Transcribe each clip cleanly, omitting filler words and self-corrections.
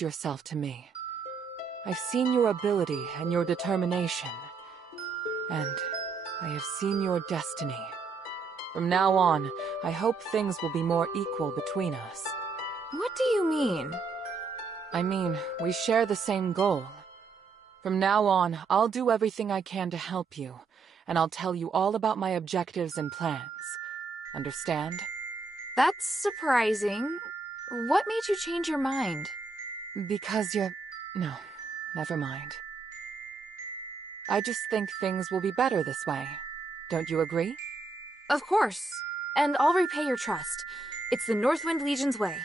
yourself to me. I've seen your ability and your determination, and I have seen your destiny. From now on, I hope things will be more equal between us. What do you mean? I mean, we share the same goal. From now on, I'll do everything I can to help you, and I'll tell you all about my objectives and plans. Understand? That's surprising. What made you change your mind? Because you're... No, never mind. I just think things will be better this way. Don't you agree? Of course. And I'll repay your trust. It's the Northwind Legion's way.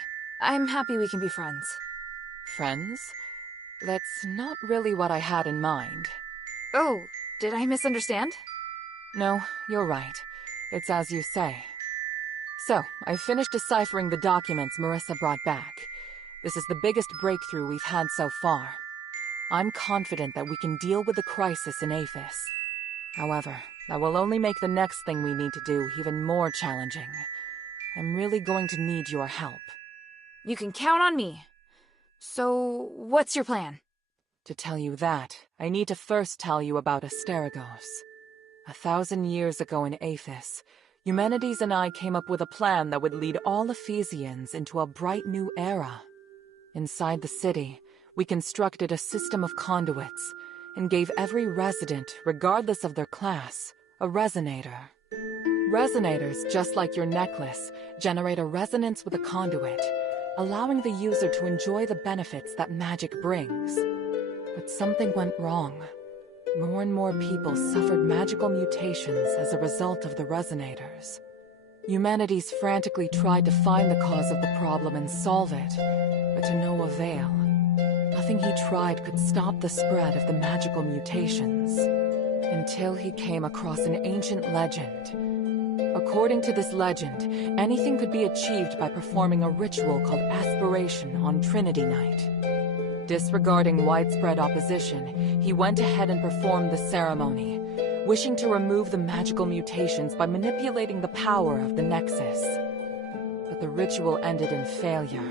I'm happy we can be friends. Friends? That's not really what I had in mind. Oh, did I misunderstand? No, you're right. It's as you say. So, I finished deciphering the documents Marissa brought back. This is the biggest breakthrough we've had so far. I'm confident that we can deal with the crisis in Aphis. However, that will only make the next thing we need to do even more challenging. I'm really going to need your help. You can count on me. So, what's your plan? To tell you that, I need to first tell you about Asterigos. 1,000 years ago in Aphis, Eumenides and I came up with a plan that would lead all Ephesians into a bright new era. Inside the city, we constructed a system of conduits and gave every resident, regardless of their class, a resonator. Resonators, just like your necklace, generate a resonance with a conduit, allowing the user to enjoy the benefits that magic brings. But something went wrong. More and more people suffered magical mutations as a result of the resonators. Eumenides frantically tried to find the cause of the problem and solve it, but to no avail. Nothing he tried could stop the spread of the magical mutations, until he came across an ancient legend. According to this legend, anything could be achieved by performing a ritual called aspiration on Trinity Night. Disregarding widespread opposition, he went ahead and performed the ceremony, wishing to remove the magical mutations by manipulating the power of the Nexus. But the ritual ended in failure.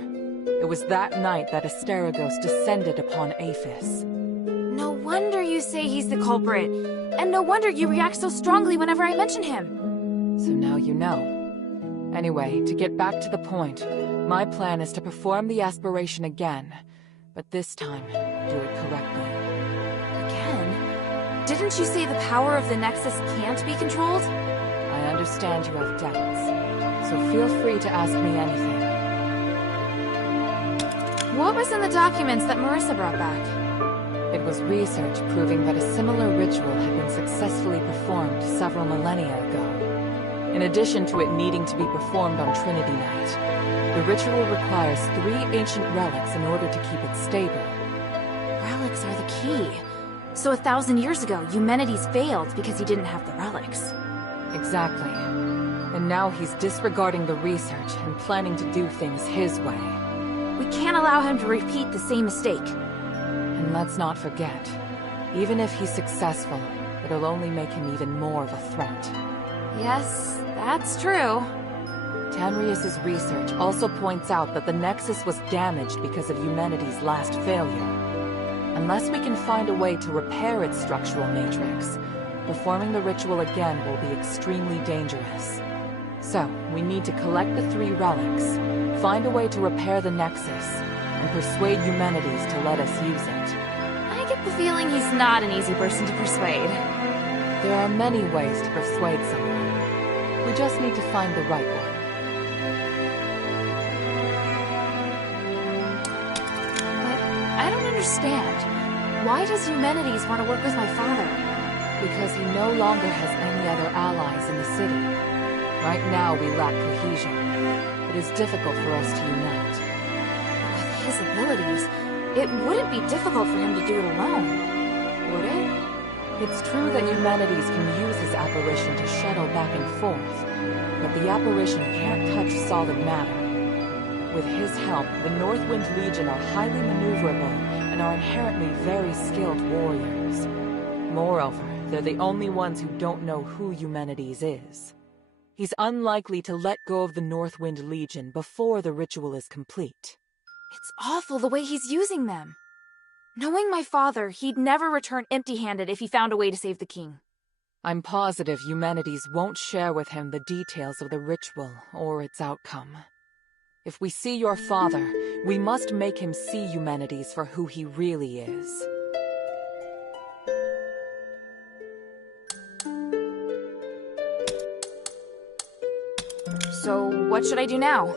It was that night that Asterigos descended upon Aphis. No wonder you say he's the culprit, and no wonder you react so strongly whenever I mention him. So now you know. Anyway, to get back to the point, my plan is to perform the aspiration again, but this time, do it correctly. Again? Didn't you say the power of the Nexus can't be controlled? I understand you have doubts, so feel free to ask me anything. What was in the documents that Marissa brought back? It was research proving that a similar ritual had been successfully performed several millennia ago. In addition to it needing to be performed on Trinity Night, the ritual requires 3 ancient relics in order to keep it stable. Relics are the key. So 1,000 years ago, Eumenides failed because he didn't have the relics. Exactly. And now he's disregarding the research and planning to do things his way. We can't allow him to repeat the same mistake. And let's not forget, even if he's successful, it'll only make him even more of a threat. Yes, that's true. Tanrius's research also points out that the Nexus was damaged because of Eumenides' last failure. Unless we can find a way to repair its structural matrix, performing the ritual again will be extremely dangerous. So, we need to collect the 3 relics, find a way to repair the Nexus, and persuade Eumenides to let us use it. I get the feeling he's not an easy person to persuade. There are many ways to persuade someone. We just need to find the right one. But I don't understand. Why does Eumenides want to work with my father? Because he no longer has any other allies in the city. Right now we lack cohesion. It is difficult for us to unite. With his abilities, it wouldn't be difficult for him to do it alone, would it? It's true that Eumenides can use his apparition to shuttle back and forth, but the apparition can't touch solid matter. With his help, the Northwind Legion are highly maneuverable and are inherently very skilled warriors. Moreover, they're the only ones who don't know who Eumenides is. He's unlikely to let go of the Northwind Legion before the ritual is complete. It's awful the way he's using them. Knowing my father, he'd never return empty-handed if he found a way to save the king. I'm positive Eumenides won't share with him the details of the ritual or its outcome. If we see your father, we must make him see Eumenides for who he really is. So, what should I do now?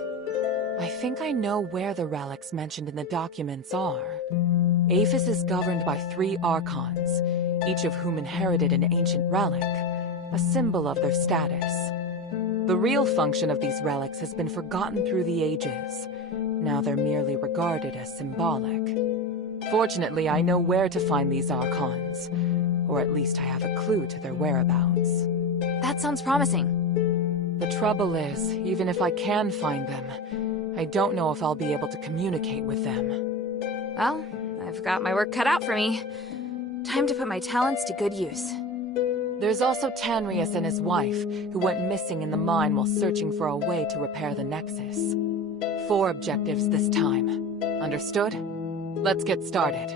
I think I know where the relics mentioned in the documents are. Aphis is governed by 3 archons, each of whom inherited an ancient relic, a symbol of their status. The real function of these relics has been forgotten through the ages. Now they're merely regarded as symbolic. Fortunately, I know where to find these archons, or at least I have a clue to their whereabouts. That sounds promising. The trouble is, even if I can find them, I don't know if I'll be able to communicate with them. Well, I've got my work cut out for me. Time to put my talents to good use. There's also Tanrius and his wife, who went missing in the mine while searching for a way to repair the Nexus. 4 objectives this time. Understood? Let's get started.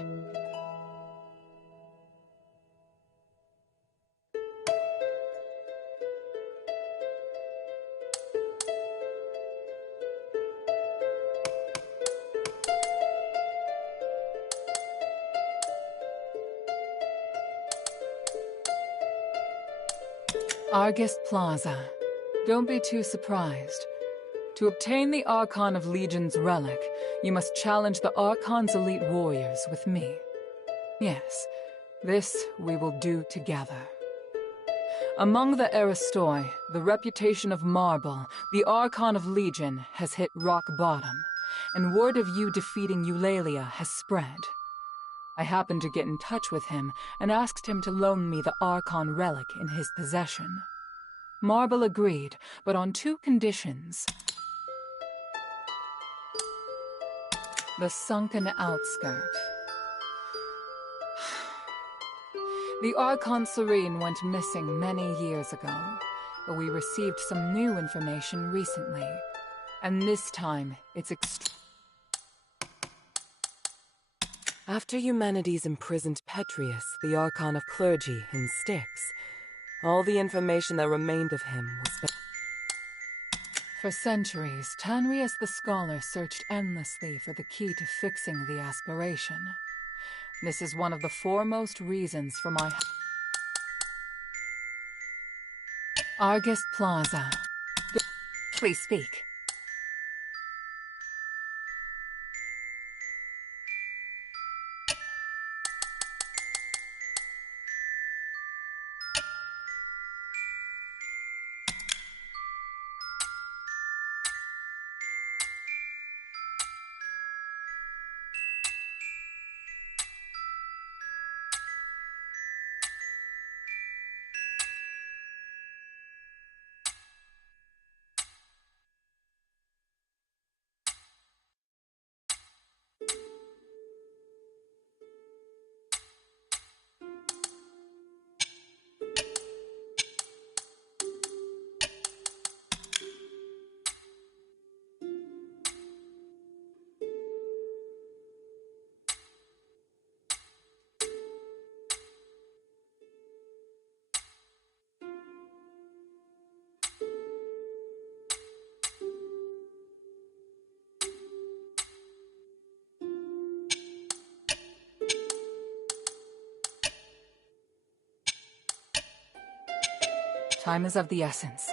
Argus Plaza. Don't be too surprised. To obtain the Archon of Legion's relic, you must challenge the Archon's elite warriors with me. Yes, this we will do together. Among the Aristoi, the reputation of Marble, the Archon of Legion, has hit rock bottom, and word of you defeating Eulalia has spread. I happened to get in touch with him and asked him to loan me the Archon relic in his possession. Marble agreed, but on 2 conditions. The sunken outskirt. The Archon Serene went missing many years ago, but we received some new information recently. And this time, it's After Eumenides imprisoned Petrius, the Archon of Clergy, in Styx, all the information that remained of him was... For centuries, Tanrius the Scholar searched endlessly for the key to fixing the aspiration. This is one of the foremost reasons for my... Argus Plaza. Please speak. Time is of the essence.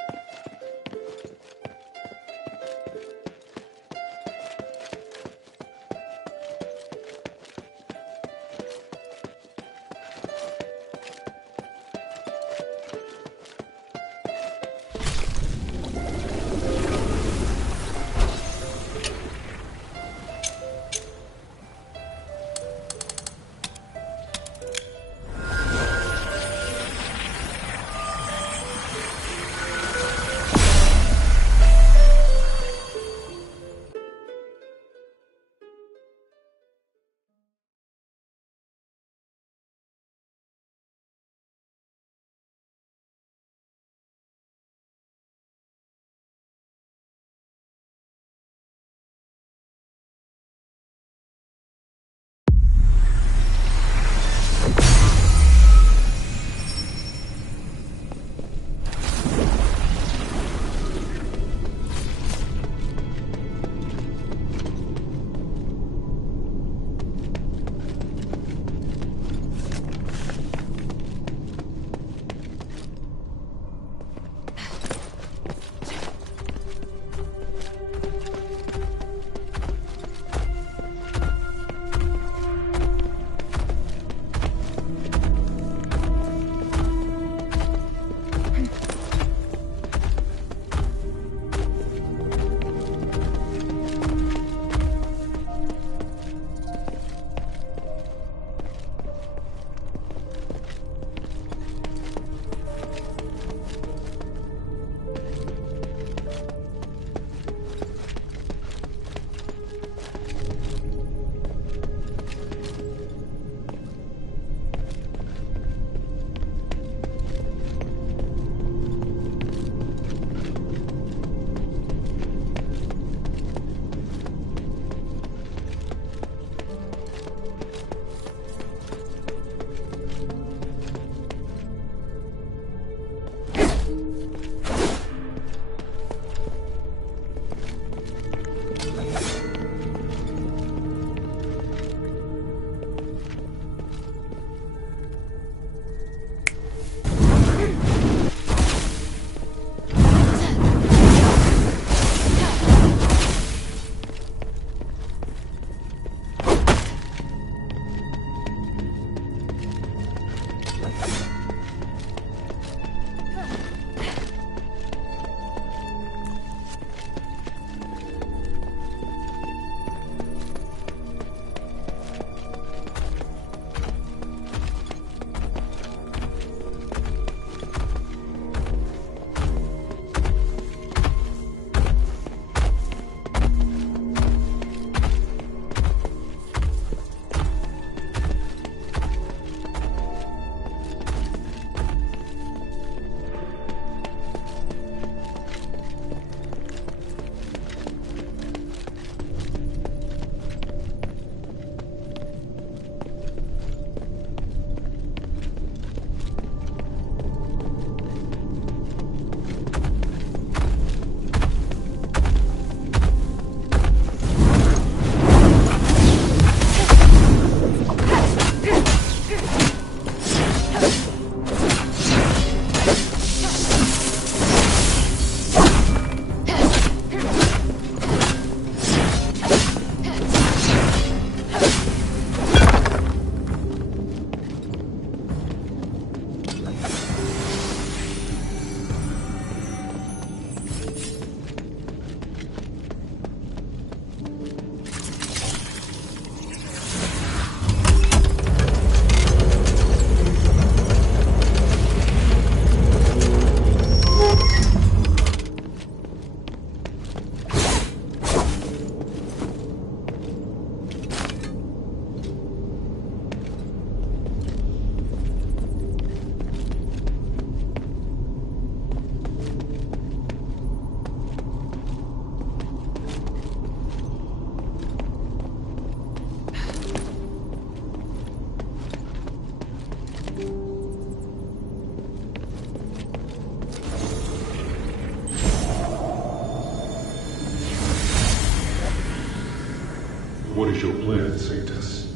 is your plan, Saintess?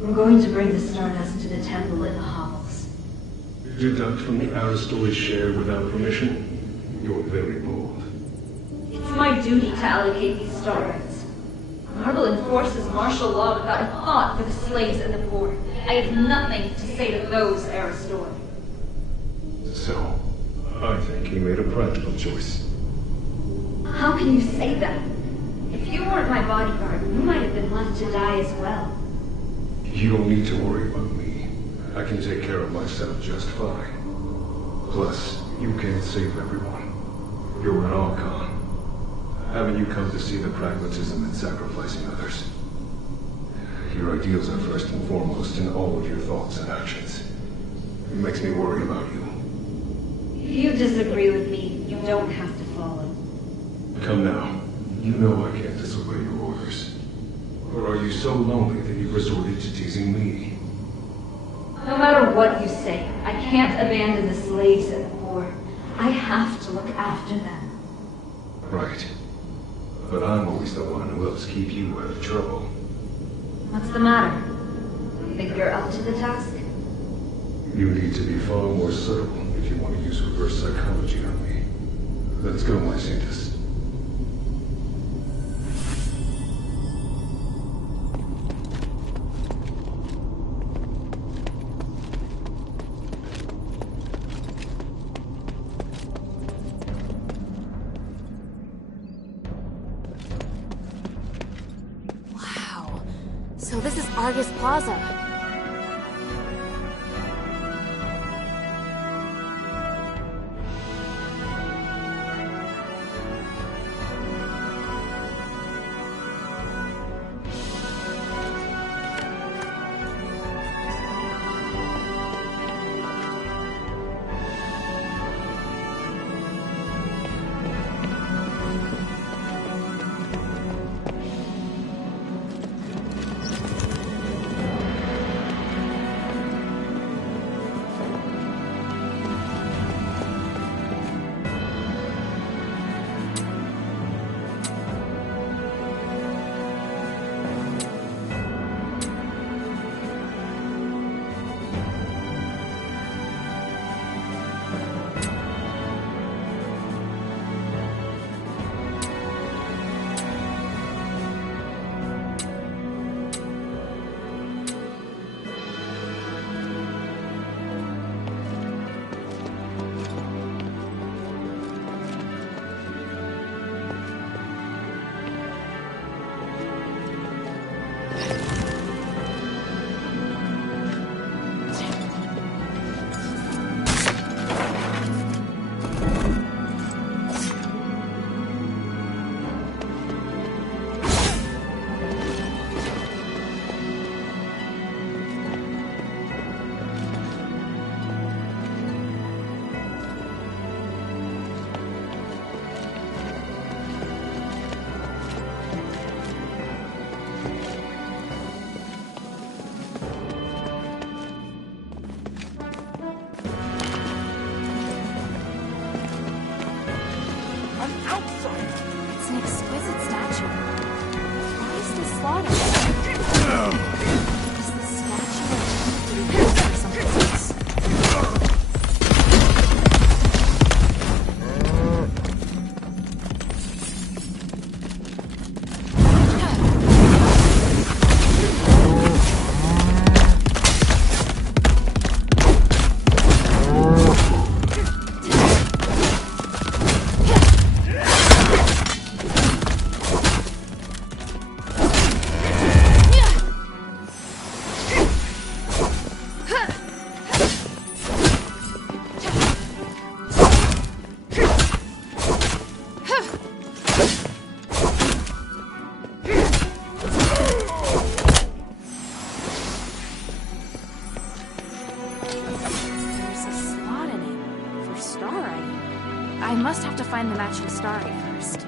We're going to bring the Stardust to the temple in the hovels. Deduct from the Asterigos share without permission? You're very bold. It's my duty to allocate these Stardust. Marble enforces martial law without a thought for the slaves and the poor. I have nothing to say to those, Aristor. So, I think he made a practical choice. How can you say that? If you weren't my bodyguard, you might have been left to die as well. You don't need to worry about me. I can take care of myself just fine. Plus, you can't save everyone. You're an Archon. Haven't you come to see the pragmatism in sacrificing others? Your ideals are first and foremost in all of your thoughts and actions. It makes me worry about you. If you disagree with me, you don't have to follow. Come now. You know I can't disobey your orders. Or are you so lonely that you've resorted to teasing me? No matter what you say, I can't abandon the slaves and the poor. I have to look after them. Right. But I'm always the one who helps keep you out of trouble. What's the matter? You think you're up to the task? You need to be far more subtle if you want to use reverse psychology on me. Let's go, my Saintess. Wow. So this is Argus Plaza. It's an exquisite statue. Why is this slaughtered? Is the statue intended to be used for something else? I must have to find the matching starry first.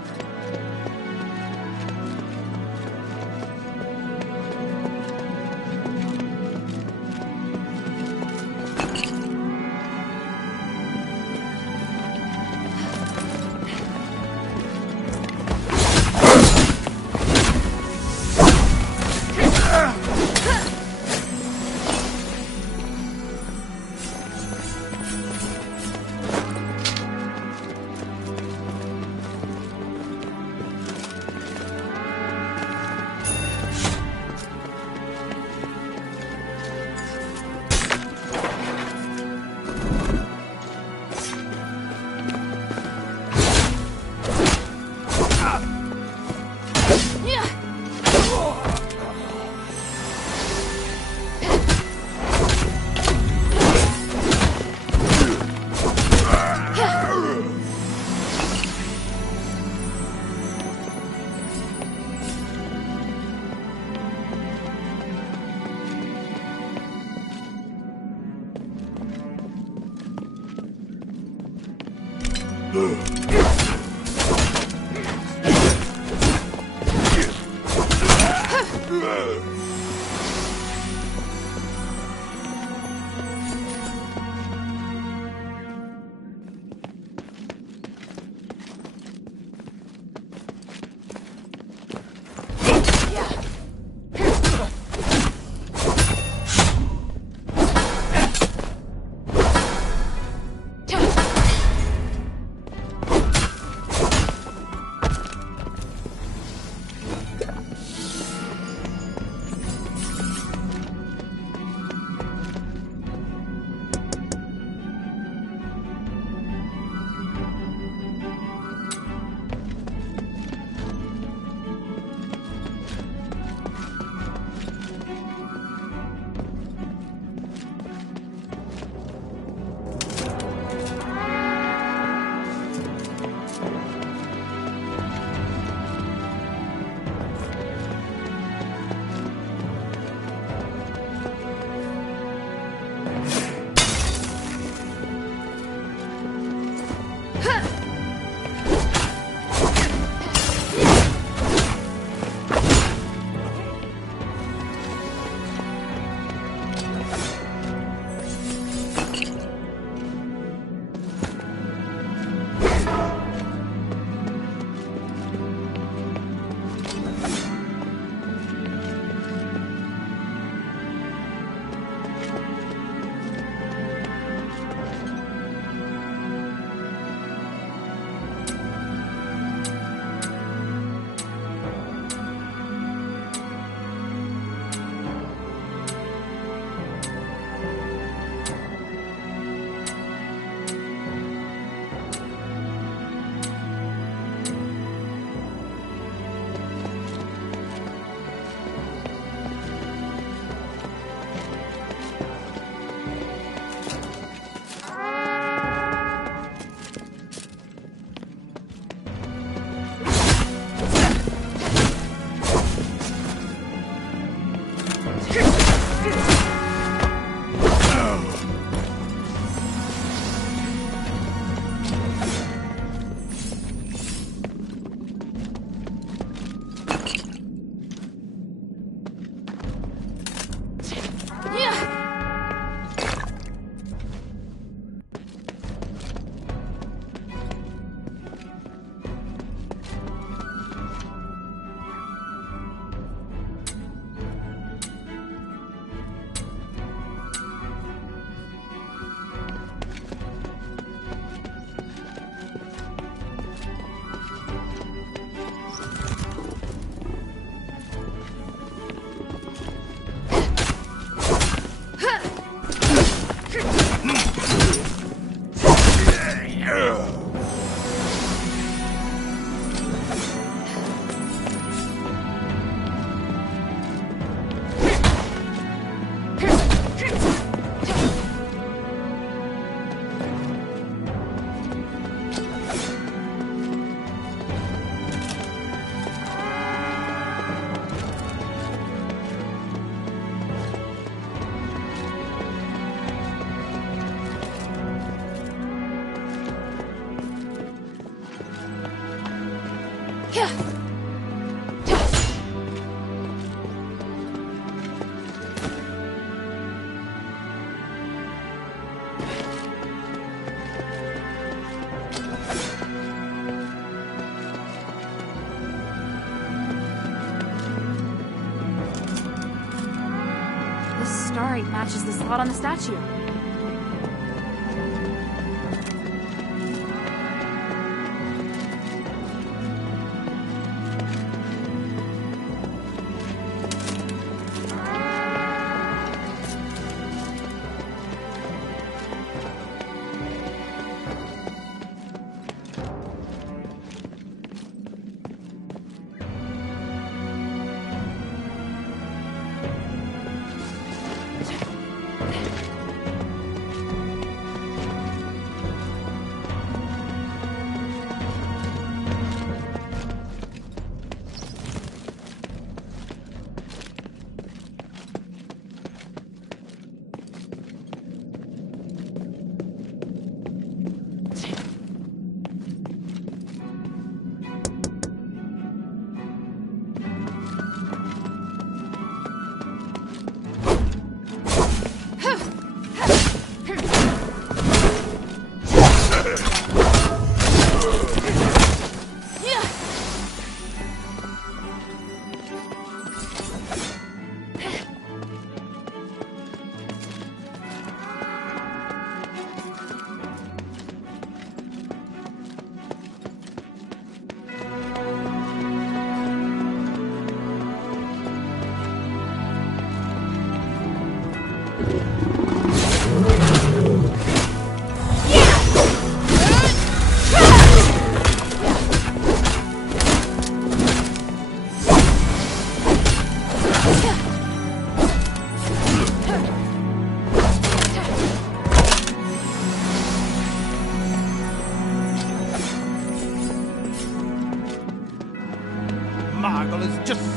Starry matches the slot on the statue.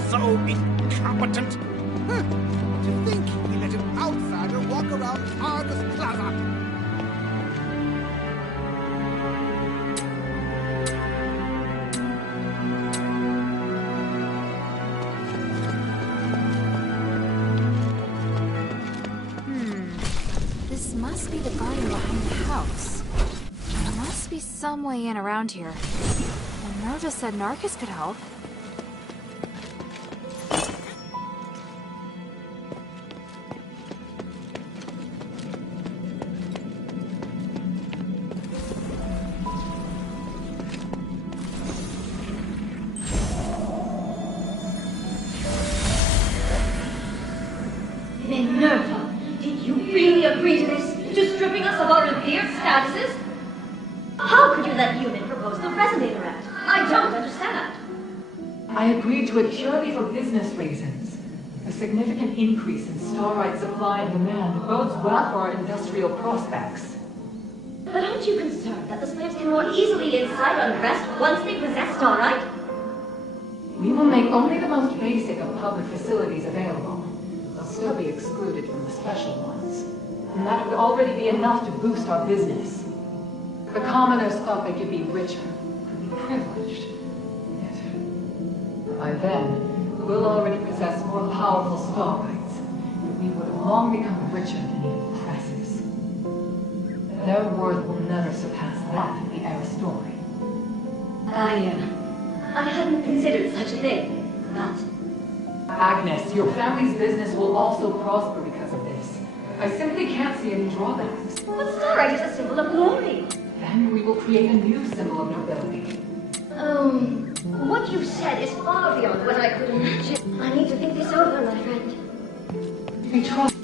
so incompetent. To think we let an outsider walk around Argus Plaza. This must be the garden behind the house. There must be some way in around here. And Nerva said Narcus could help. Minerva, did you really agree to this? To stripping us of our revered statuses? How could you let human propose the Resonator Act? I don't understand. I agreed to it purely for business reasons. A significant increase in starite supply and demand bodes well for our industrial prospects. But aren't you concerned that the slaves can more easily incite unrest once they possess starite? We will make only the most basic of public facilities available. They'll still be excluded from the special ones. And that would already be enough to boost our business. The commoners thought they could be richer, could be privileged. Yet, by then, we'll already possess more powerful starites, and we would have long become richer than even presses. Their worth will never surpass that of the Aristori. I hadn't considered such a thing, but... Agnes, your family's business will also prosper because of this. I simply can't see any drawbacks. But starite is a symbol of glory. Then we will create a new symbol of nobility. What you said is far beyond what I could imagine. I need to think this over, my friend. We trust.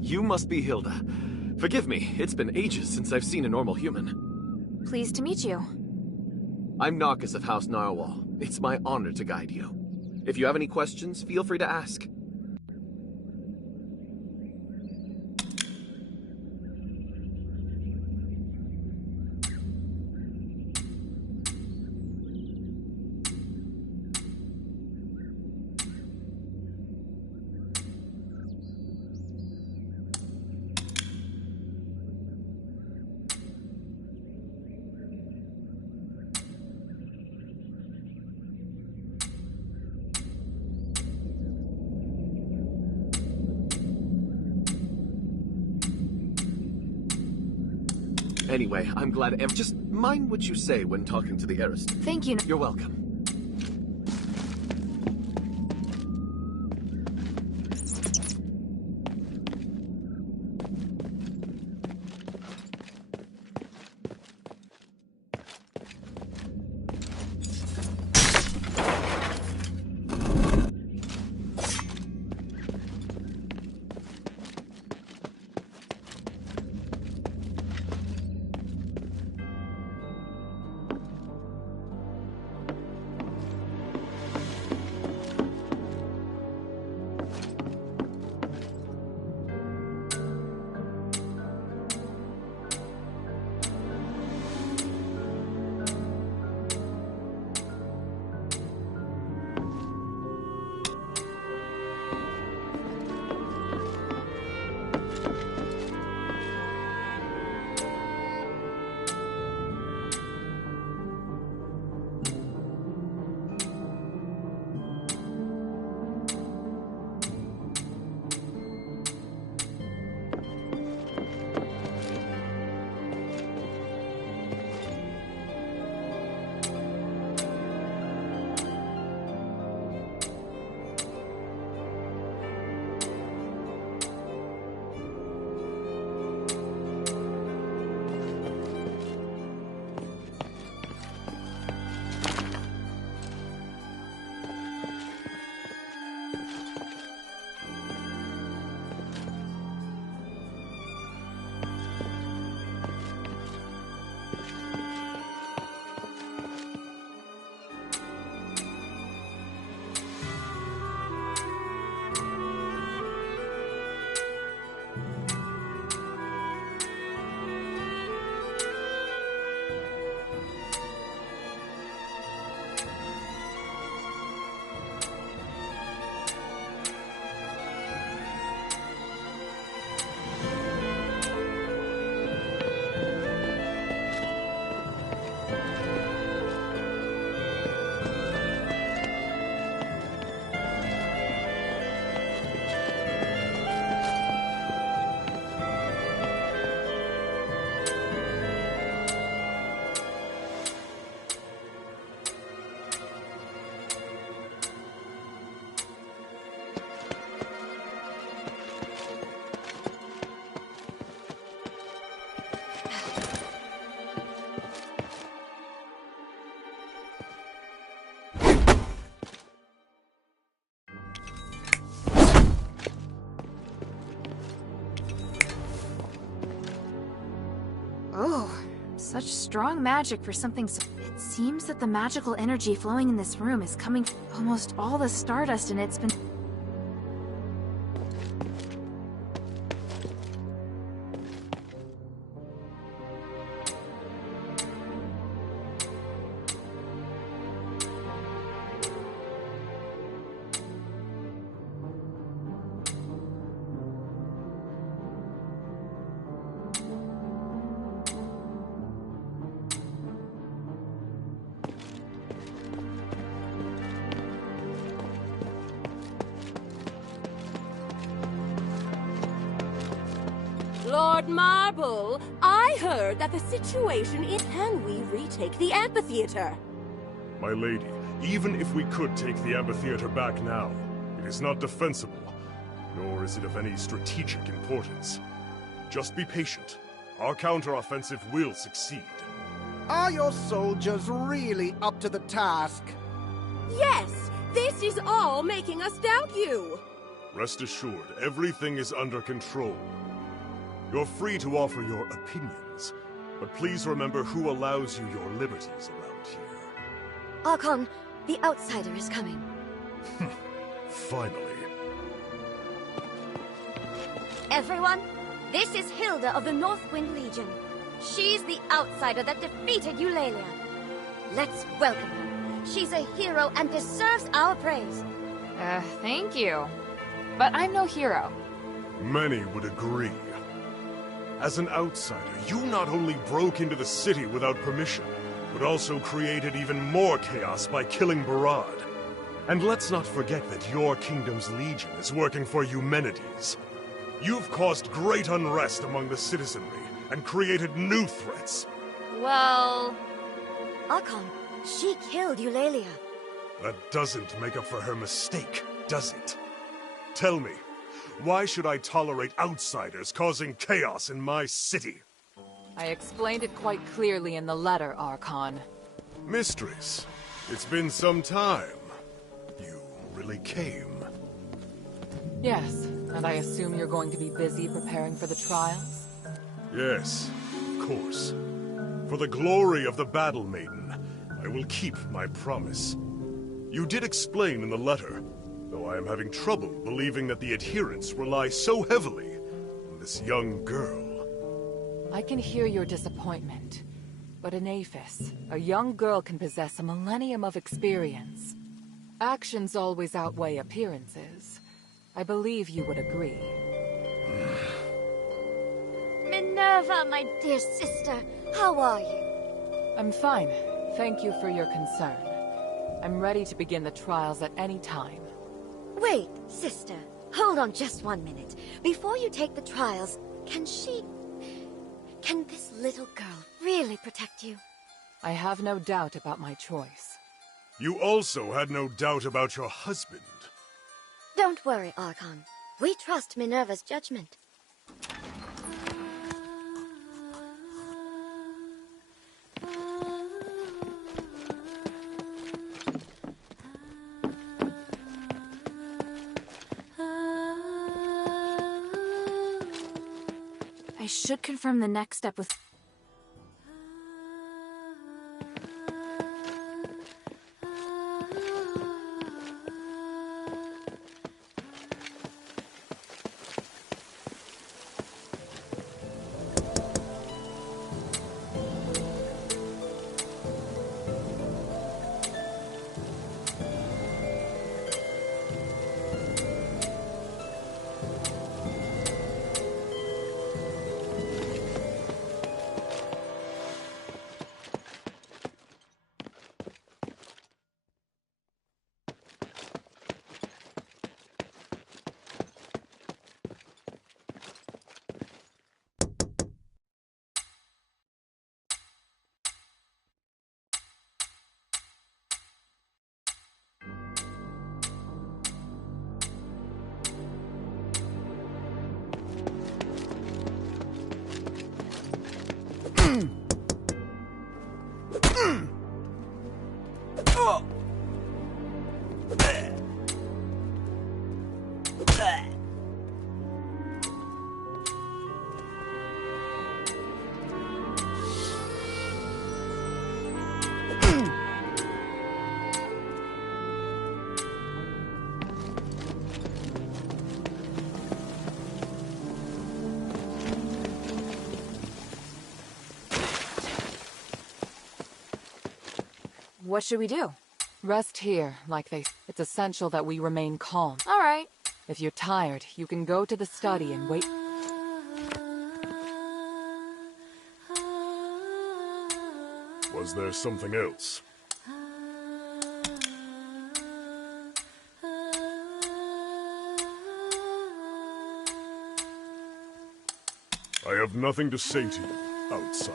You must be Hilda. Forgive me, it's been ages since I've seen a normal human. Pleased to meet you. I'm Narcus of House Narwhal. It's my honor to guide you. If you have any questions, feel free to ask. Anyway, I'm glad just mind what you say when talking to the heiress. Thank you. You're welcome. Oh, such strong magic for something so... It seems that the magical energy flowing in this room is coming from almost all the stardust in it's been... Lord Marble, I heard that the situation is... Can we retake the amphitheater? My lady, even if we could take the amphitheater back now, it is not defensible, nor is it of any strategic importance. Just be patient. Our counteroffensive will succeed. Are your soldiers really up to the task? Yes! This is all making us doubt you! Rest assured, everything is under control. You're free to offer your opinions, but please remember who allows you your liberties around here. Archon, the outsider is coming. Finally. Everyone, this is Hilda of the Northwind Legion. She's the outsider that defeated Eulalia. Let's welcome her. She's a hero and deserves our praise. Thank you. But I'm no hero. Many would agree. As an outsider, you not only broke into the city without permission, but also created even more chaos by killing Barad. And let's not forget that your kingdom's legion is working for Eumenides. You've caused great unrest among the citizenry, and created new threats. Well... Archon, she killed Eulalia. That doesn't make up for her mistake, does it? Tell me, why should I tolerate outsiders causing chaos in my city? I explained it quite clearly in the letter, Archon. Mistress, it's been some time. You really came. Yes, and I assume you're going to be busy preparing for the trials? Yes, of course. For the glory of the Battle Maiden, I will keep my promise. You did explain in the letter, though I am having trouble believing that the adherents rely so heavily on this young girl. I can hear your disappointment, but in Aphis, a young girl can possess a millennium of experience. Actions always outweigh appearances. I believe you would agree. Minerva, my dear sister, how are you? I'm fine. Thank you for your concern. I'm ready to begin the trials at any time. Wait, sister. Hold on just 1 minute. Before you take the trials, can this little girl really protect you? I have no doubt about my choice. You also had no doubt about your husband. Don't worry, Archon. We trust Minerva's judgment. I should confirm the next step with... What should we do? Rest here, like they... It's essential that we remain calm. All right. If you're tired, you can go to the study and wait. Was there something else? I have nothing to say to you, outsider.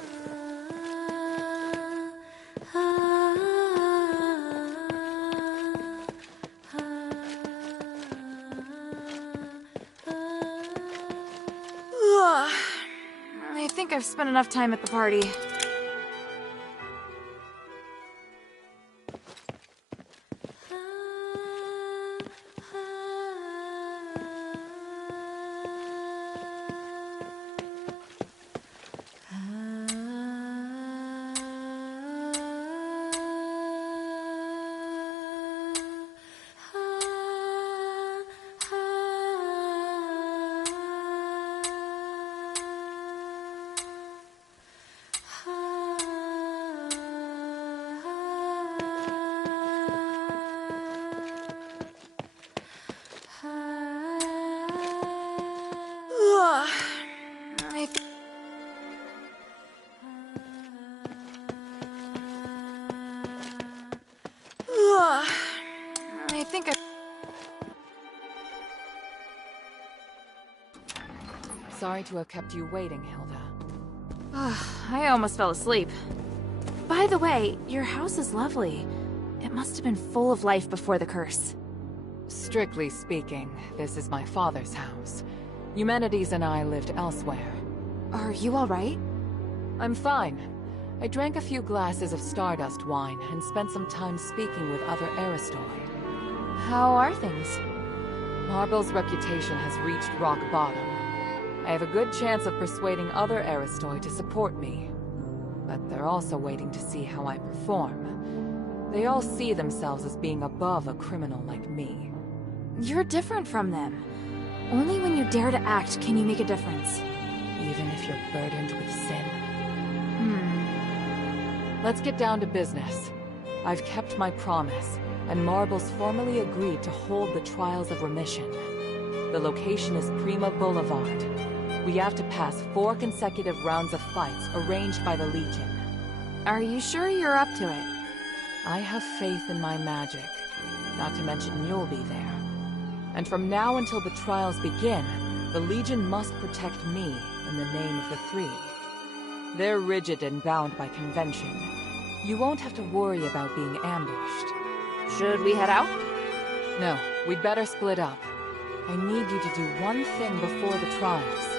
I think I've spent enough time at the party. I think I... Sorry to have kept you waiting, Hilda. I almost fell asleep. By the way, your house is lovely. It must have been full of life before the curse. Strictly speaking, this is my father's house. Eumenides and I lived elsewhere. Are you alright? I'm fine. I drank a few glasses of Stardust wine and spent some time speaking with other Aristoi. How are things? Marble's reputation has reached rock bottom. I have a good chance of persuading other Aristoi to support me. But they're also waiting to see how I perform. They all see themselves as being above a criminal like me. You're different from them. Only when you dare to act can you make a difference. Even if you're burdened with sin. Let's get down to business. I've kept my promise, and Marble's formally agreed to hold the Trials of Remission. The location is Prima Boulevard. We have to pass 4 consecutive rounds of fights arranged by the Legion. Are you sure you're up to it? I have faith in my magic, not to mention you'll be there. And from now until the trials begin, the Legion must protect me in the name of the Three. They're rigid and bound by convention. You won't have to worry about being ambushed. Should we head out? No, we'd better split up. I need you to do one thing before the trials.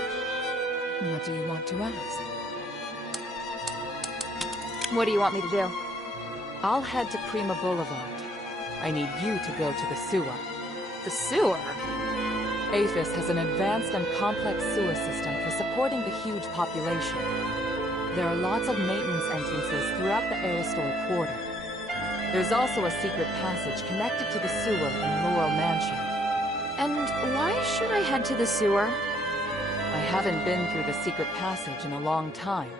What do you want to ask? What do you want me to do? I'll head to Prima Boulevard. I need you to go to the sewer. The sewer? Aphis has an advanced and complex sewer system for supporting the huge population. There are lots of maintenance entrances throughout the Aristoi Quarter. There's also a secret passage connected to the sewer in Laurel Mansion. And why should I head to the sewer? I haven't been through the secret passage in a long time.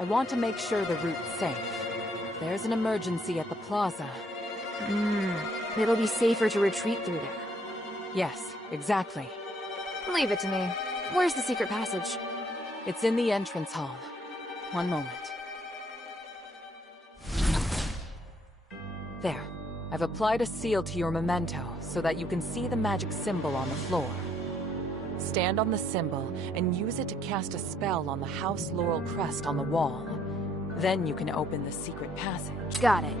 I want to make sure the route's safe. If there's an emergency at the plaza... It'll be safer to retreat through there. Yes, exactly. Leave it to me. Where's the secret passage? It's in the entrance hall. One moment. There. I've applied a seal to your memento so that you can see the magic symbol on the floor. Stand on the symbol and use it to cast a spell on the House Laurel crest on the wall. Then you can open the secret passage. Got it.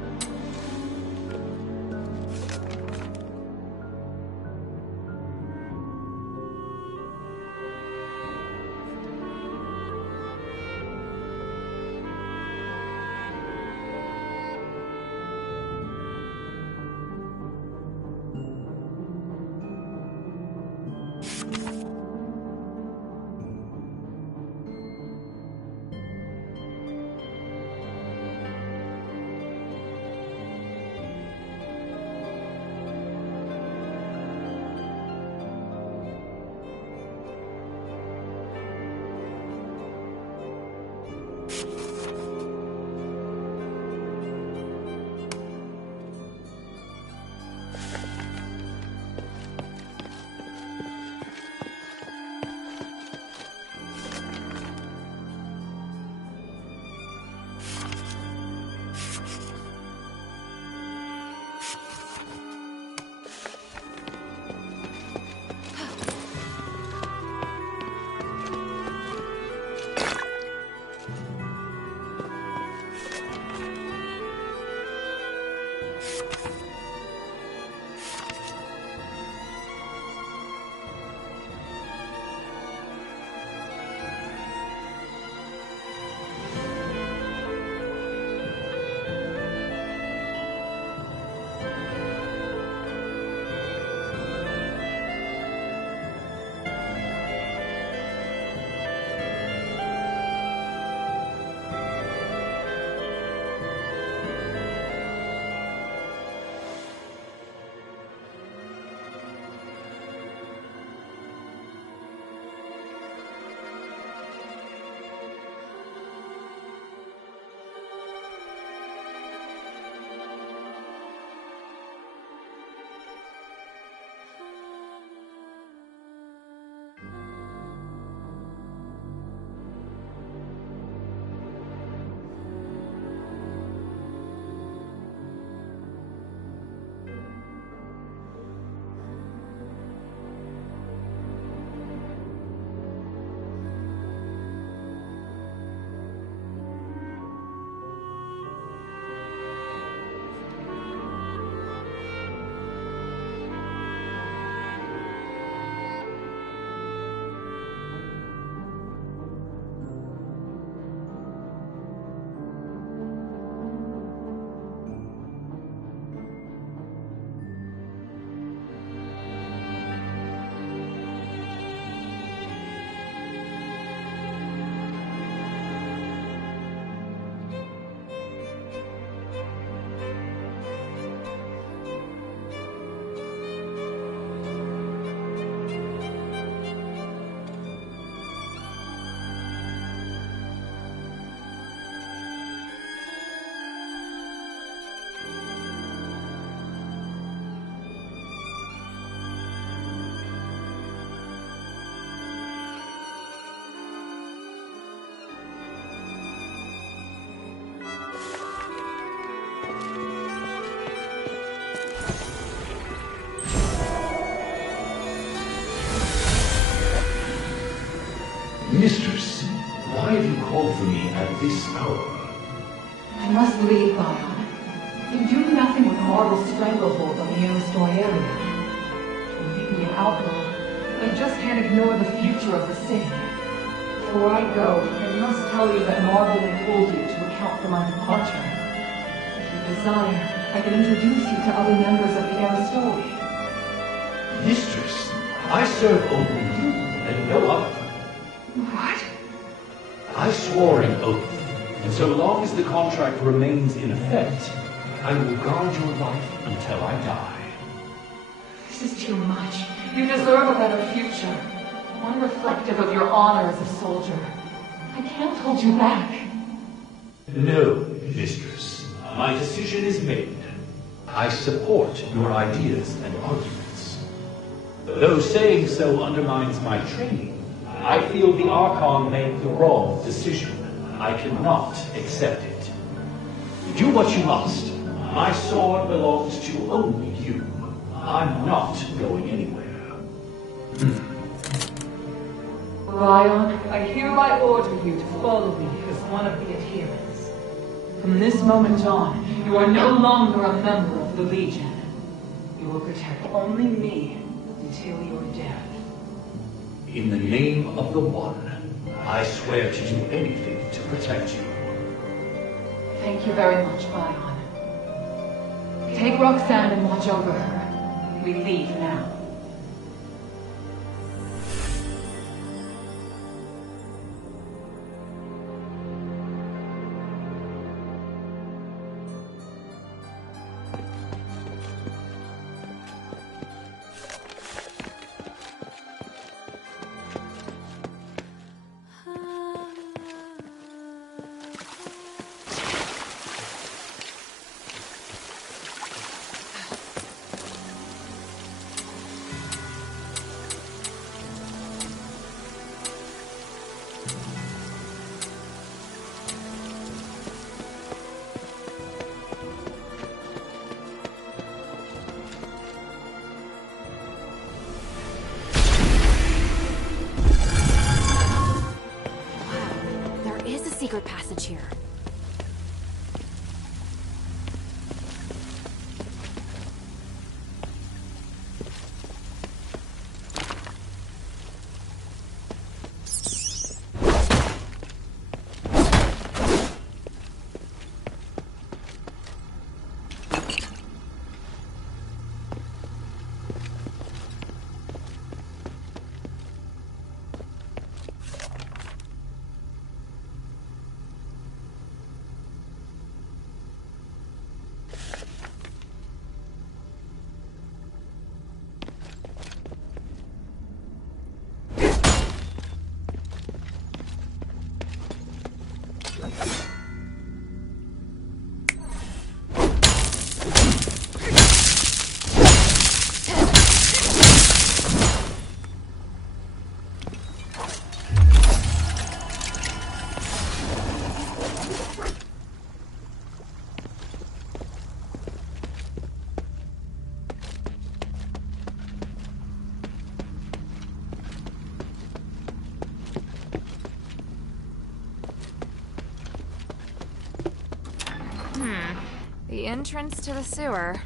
this hour. I must leave, Bion. You do nothing with Marble's stranglehold on the Aristor area. You make me an outlaw, but I just can't ignore the future of the city. Before I go, I must tell you that Marble may hold you to account for my departure. If you desire, I can introduce you to other members of the Aristori. Mistress, I serve only you and no other. What? I swore an oath, and so long as the contract remains in effect, I will guard your life until I die. This is too much. You deserve a better future. One reflective of your honor as a soldier. I can't hold you back. No, mistress. My decision is made. I support your ideas and arguments. Though saying so undermines my training, I feel the Archon made the wrong decision. I cannot accept it. Do what you must. My sword belongs to only you. I'm not going anywhere. Bion, I hereby order you to follow me as one of the adherents. From this moment on, you are no longer a member of the Legion. You will protect only me until your death. In the name of the One, I swear to do anything to protect you. Thank you very much, Bion. Take Roxanne and watch over her. We leave now. Secret passage here. The entrance to the sewer.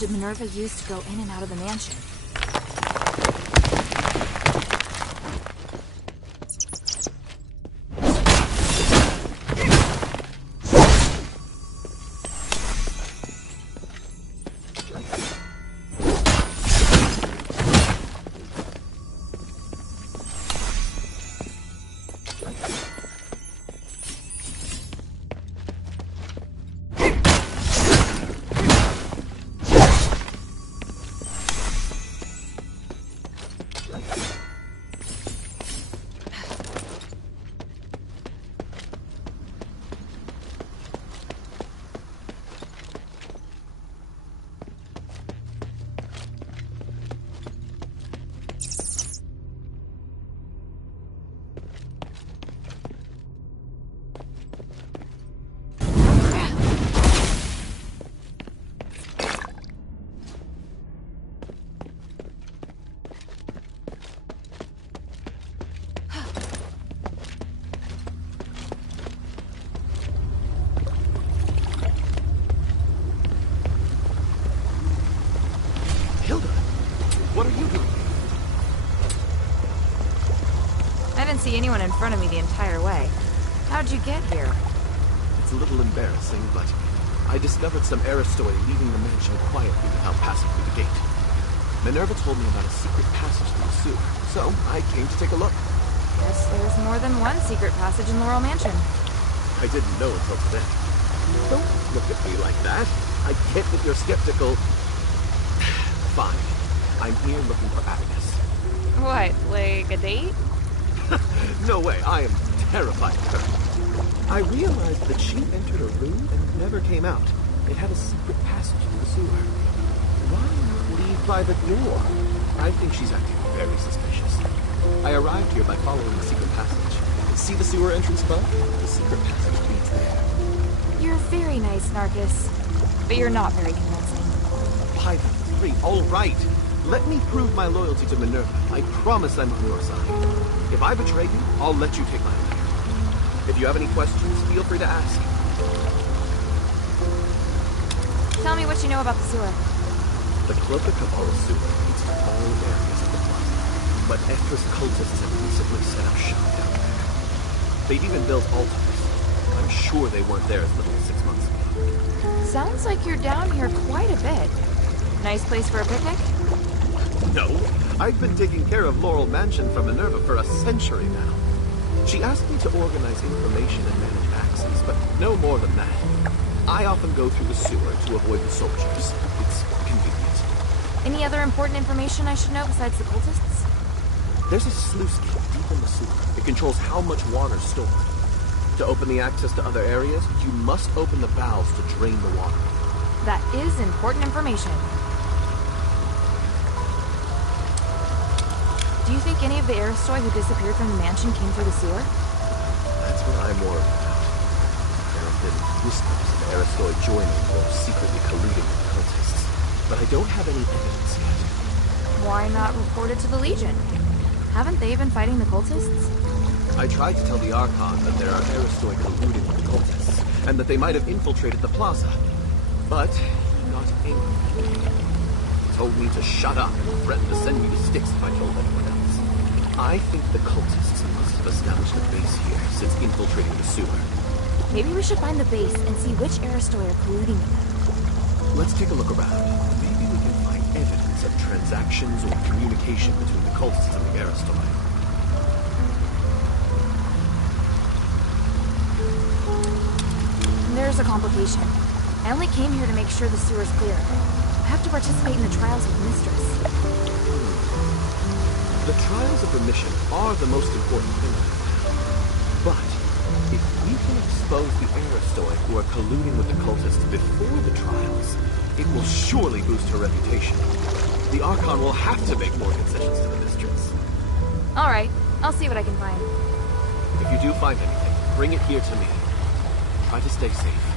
Did Minerva use to go in and out of the mansion? see anyone in front of me the entire way. How'd you get here? It's a little embarrassing, but I discovered some Aristoi leaving the mansion quietly without passing through the gate. Minerva told me about a secret passage through the sewer, so I came to take a look. Guess there's more than one secret passage in Laurel Mansion. I didn't know until today. Don't look at me like that. I get that you're skeptical. Fine. I'm here looking for Agnes. What, like a date? No way, I am terrified of her. I realized that she entered a room and never came out. It had a secret passage to the sewer. Why not leave by the door? I think she's acting very suspicious. I arrived here by following the secret passage. See the sewer entrance above? The secret passage leads there. You're very nice, Narcus. But you're not very convincing. By the three, all right. Let me prove my loyalty to Minerva. I promise I'm on your side. If I betray you, I'll let you take my life. If you have any questions, feel free to ask. Tell me what you know about the sewer. The Cloak of Cabala sewer leads to all areas of the plaza, but Ephra's cultists have recently set up shop down there. They've even built altars. I'm sure they weren't there as little as 6 months ago. Sounds like you're down here quite a bit. Nice place for a picnic? No, I've been taking care of Laurel Mansion for Minerva for a century now. She asked me to organize information and manage access, but no more than that. I often go through the sewer to avoid the soldiers. It's convenient. Any other important information I should know besides the cultists? There's a sluice gate deep in the sewer. It controls how much water's stored. To open the access to other areas, you must open the valves to drain the water. That is important information. Do you think any of the Aristoi who disappeared from the mansion came through the sewer? That's what I'm worried about. There have been whispers of Aristoi joining or secretly colluding with the cultists, but I don't have any evidence yet. Why not report it to the Legion? Haven't they been fighting the cultists? I tried to tell the Archon that there are Aristoi colluding with the cultists, and that they might have infiltrated the plaza. But he got angry. He told me to shut up and threatened to send me to Styx if I told anyone else. I think the cultists must have established a base here since infiltrating the sewer. Maybe we should find the base and see which Aristoi are colluding with them. Let's take a look around. Maybe we can find evidence of transactions or communication between the cultists and the Aristoi. There's a complication. I only came here to make sure the sewer's clear. I have to participate in the trials with Mistress. The trials of the mission are the most important thing. But if we can expose the Aristoi who are colluding with the cultists before the trials, it will surely boost her reputation. The Archon will have to make more concessions to the Mistress. Alright, I'll see what I can find. If you do find anything, bring it here to me. Try to stay safe.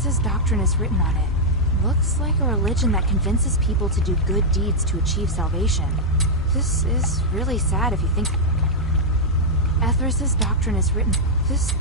Atheris's doctrine is written on it. Looks like a religion that convinces people to do good deeds to achieve salvation. This is really sad if you think... Atheris's doctrine is written... This...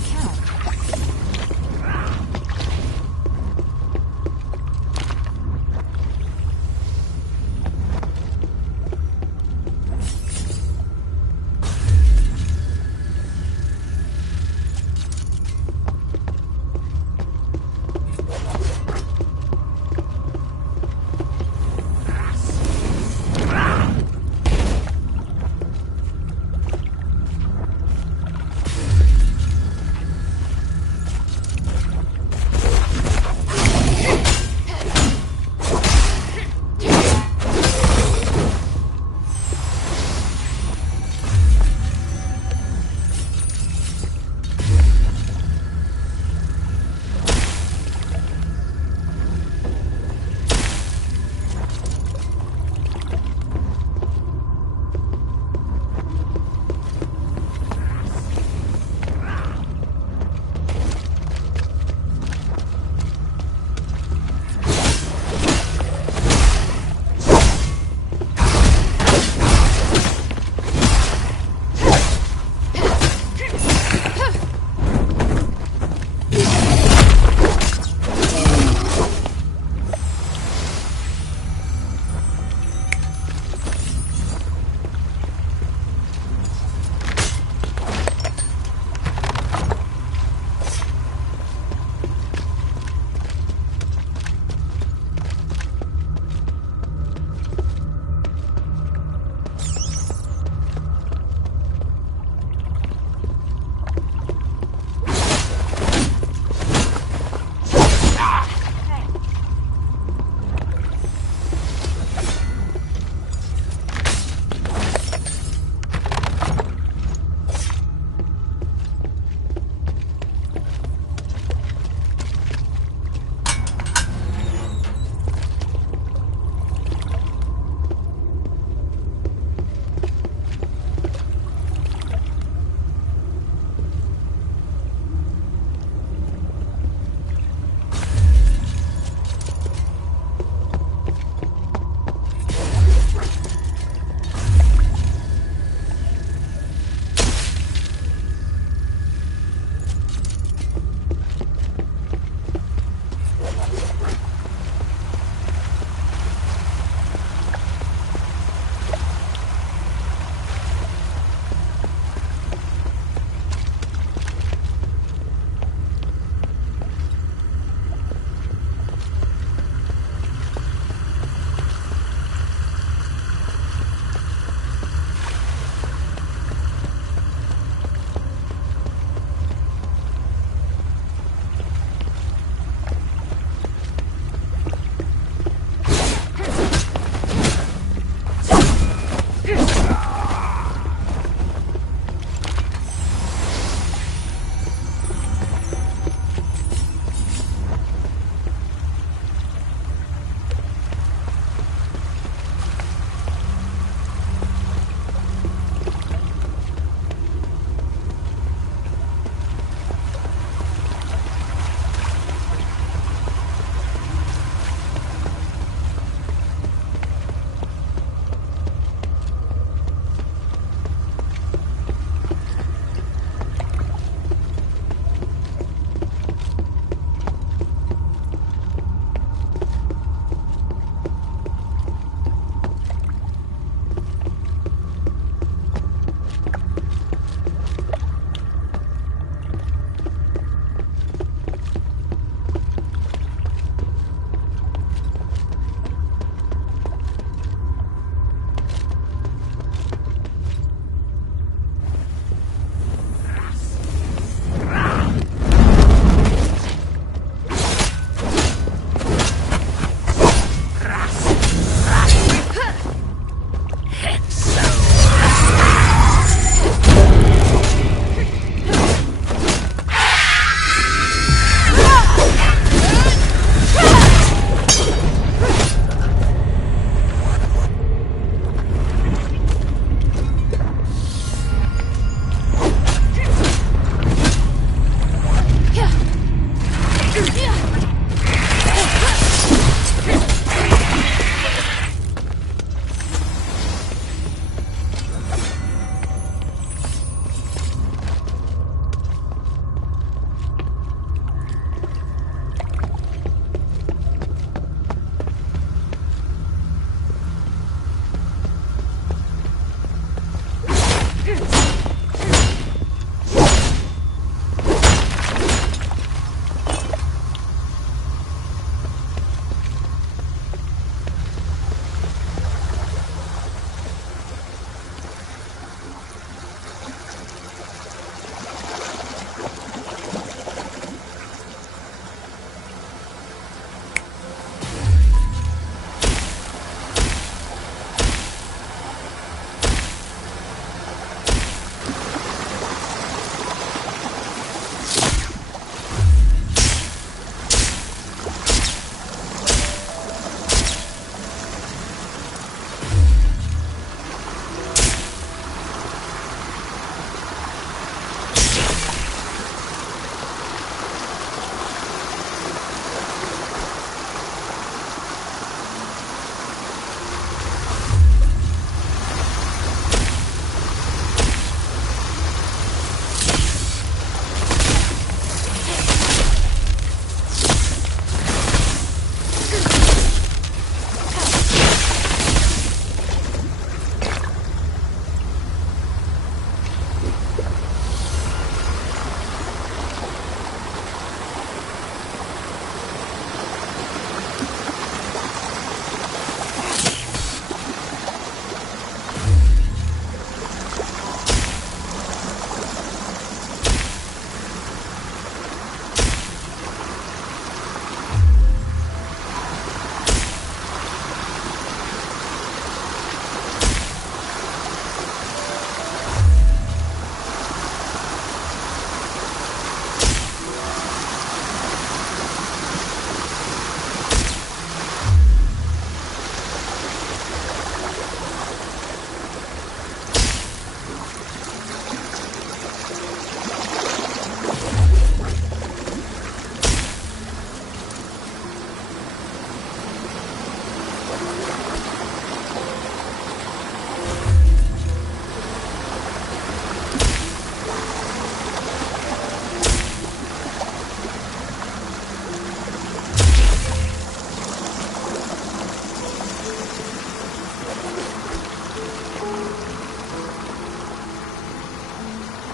we can.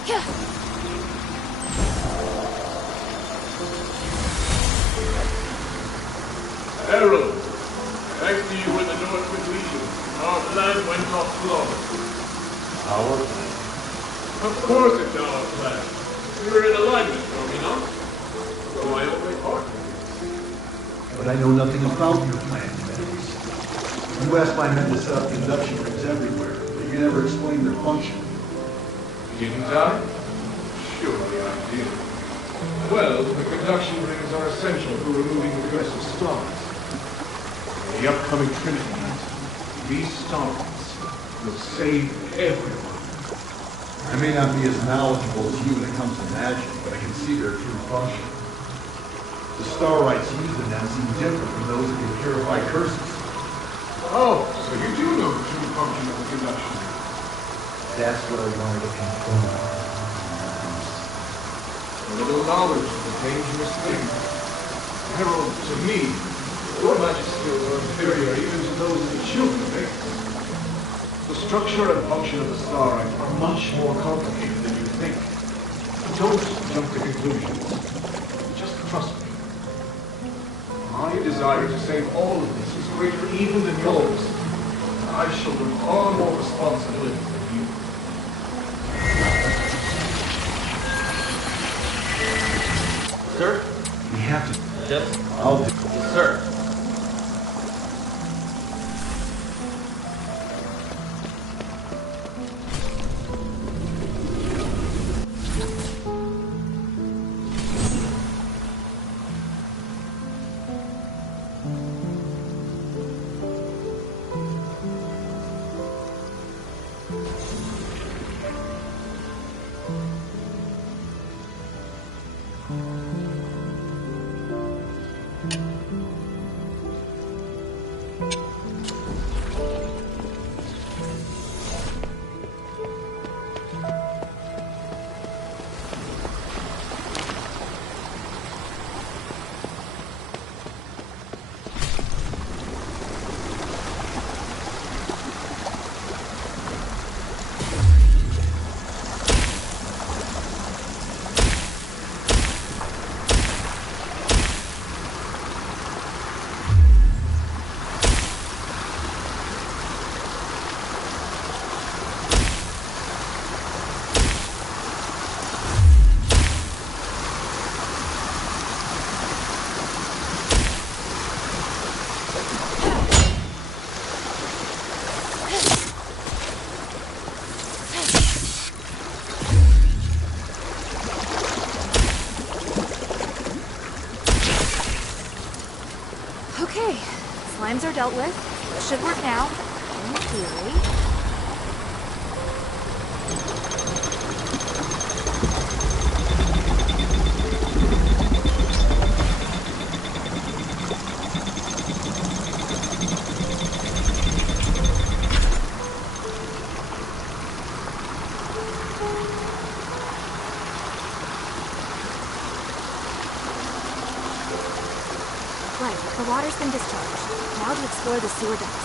Herald, thanks to you and the Northwind Legion, our plan went off flawlessly. Our plan. Of course it's our plan. We were in alignment, were we not? So I obey partner. But I know nothing about your plan, Mendes. You asked my men to set up conduction rings everywhere, but you never explained their function. Didn't I? Surely I did. Well, the conduction rings are essential for removing the curse of stars. In the upcoming Trinity Night, these stars will save everyone. I may not be as knowledgeable as you when it comes to magic, but I can see their true function. The Starrights using them seem different from those that can purify curses. Oh, so you do know the true function of the conduction ring. That's what I wanted to confirm. A little knowledge is a dangerous thing. Herald, to me, your magic skills are inferior even to those of the children of Aethys. The structure and function of the Starlight are much more complicated than you think. Don't jump to conclusions. Just trust me. My desire to save all of this is greater even than yours. I shoulder far more responsibility than you. Sir? We have to... Just... I'll do... Yes, sir. Slimes are dealt with. It should work now. In theory. Right, the water's been discharged. Now to explore the sewer ducts.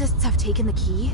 cultists have taken the key?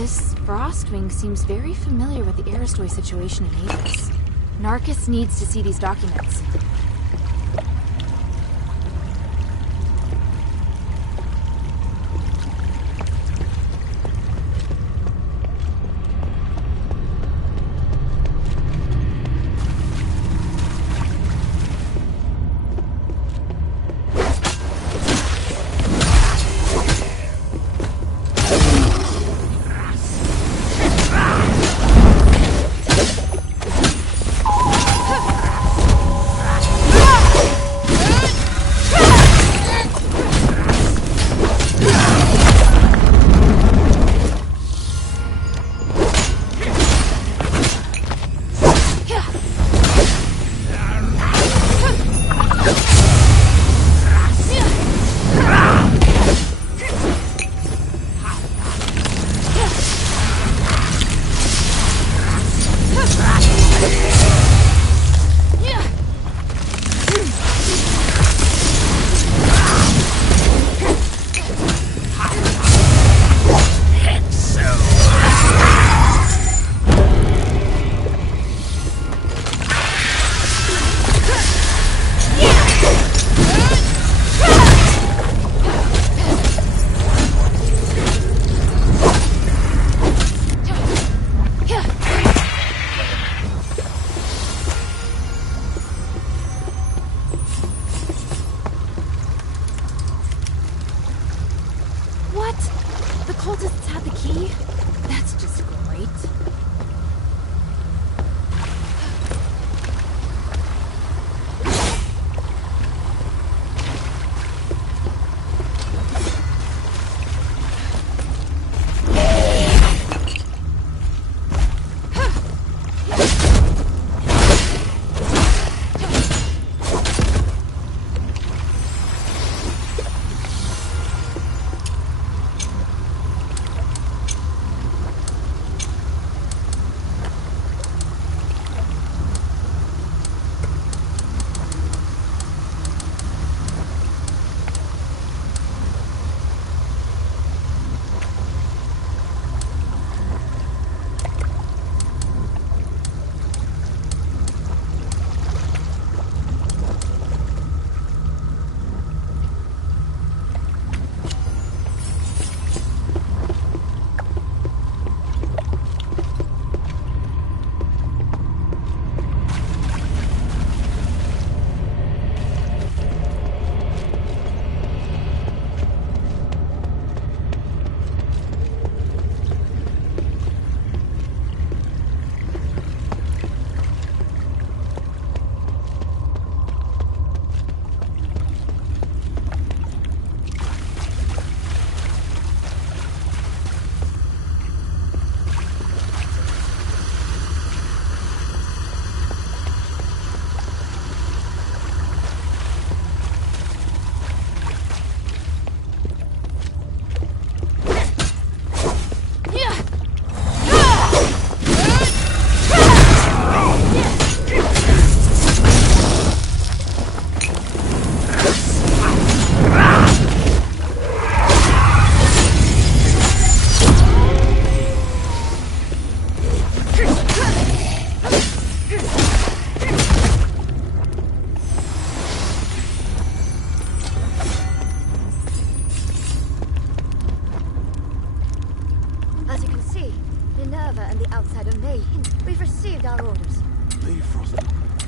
This Frostwing seems very familiar with the Aristoi situation in Hades. Narcus needs to see these documents.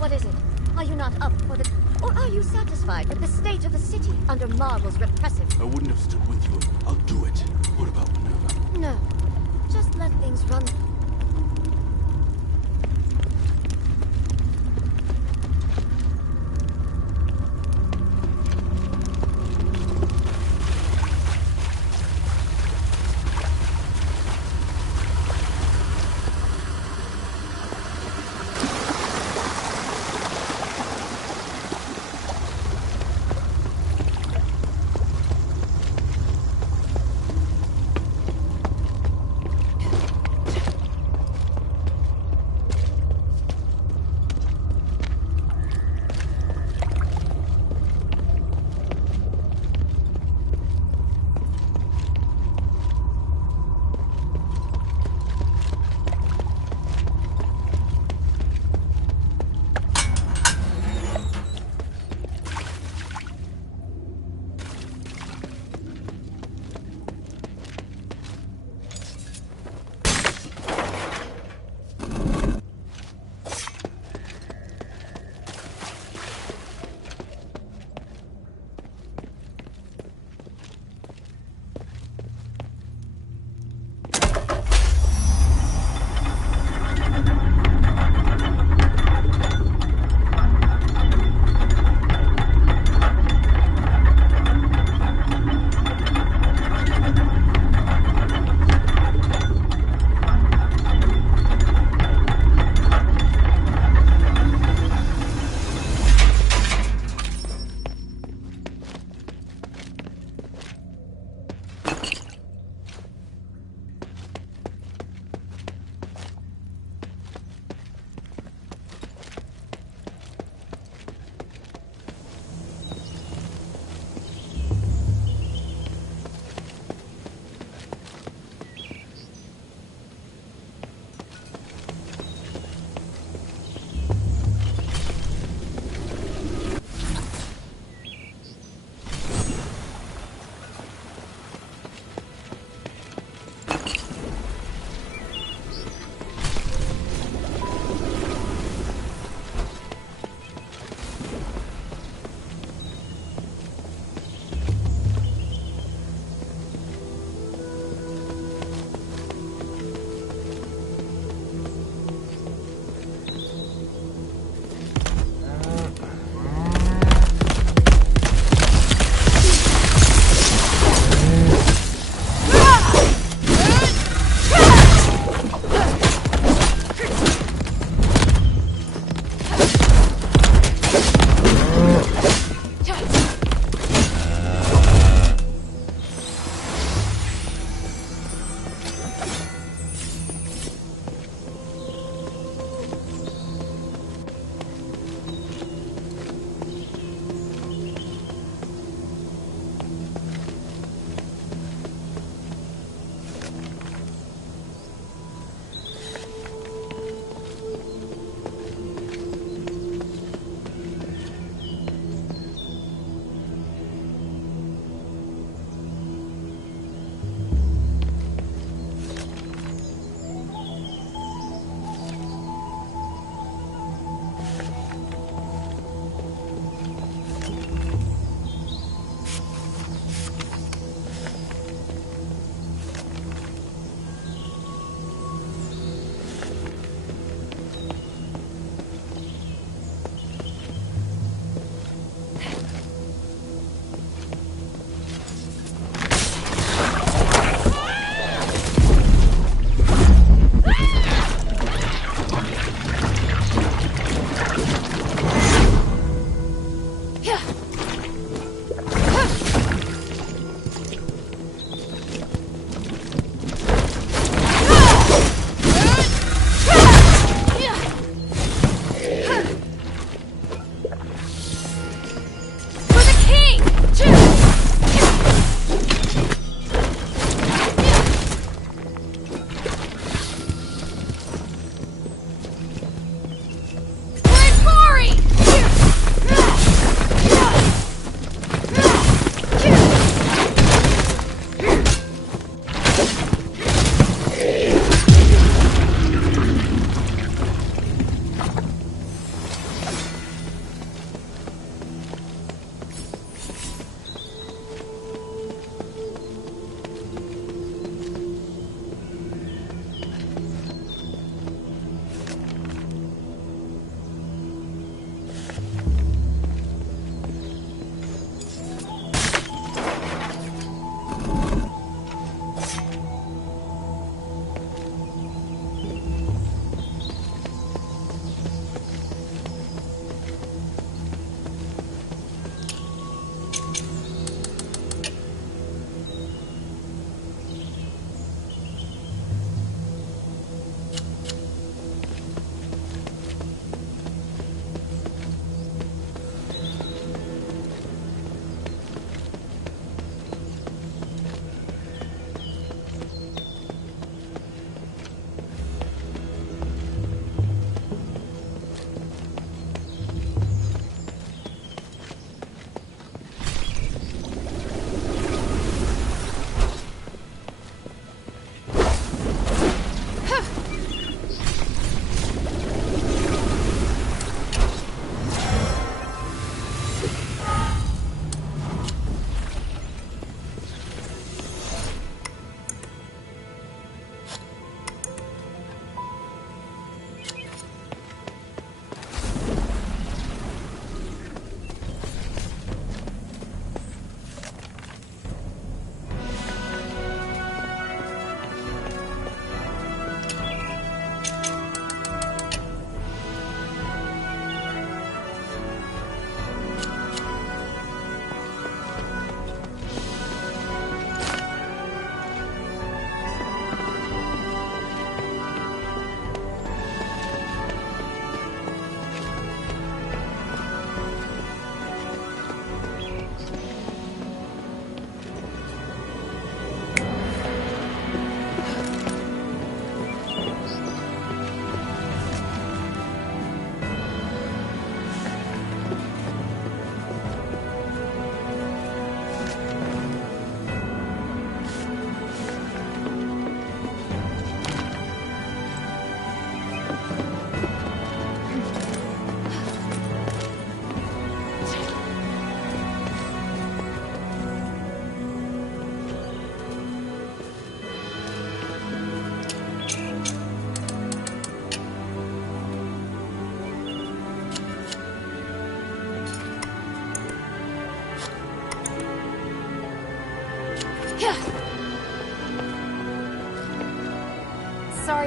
What is it? Are you not up for the... Or are you satisfied with the state of the city under Marble's repressive... I wouldn't have stood with you. I'll do it. What about Minerva? No. Just let things run...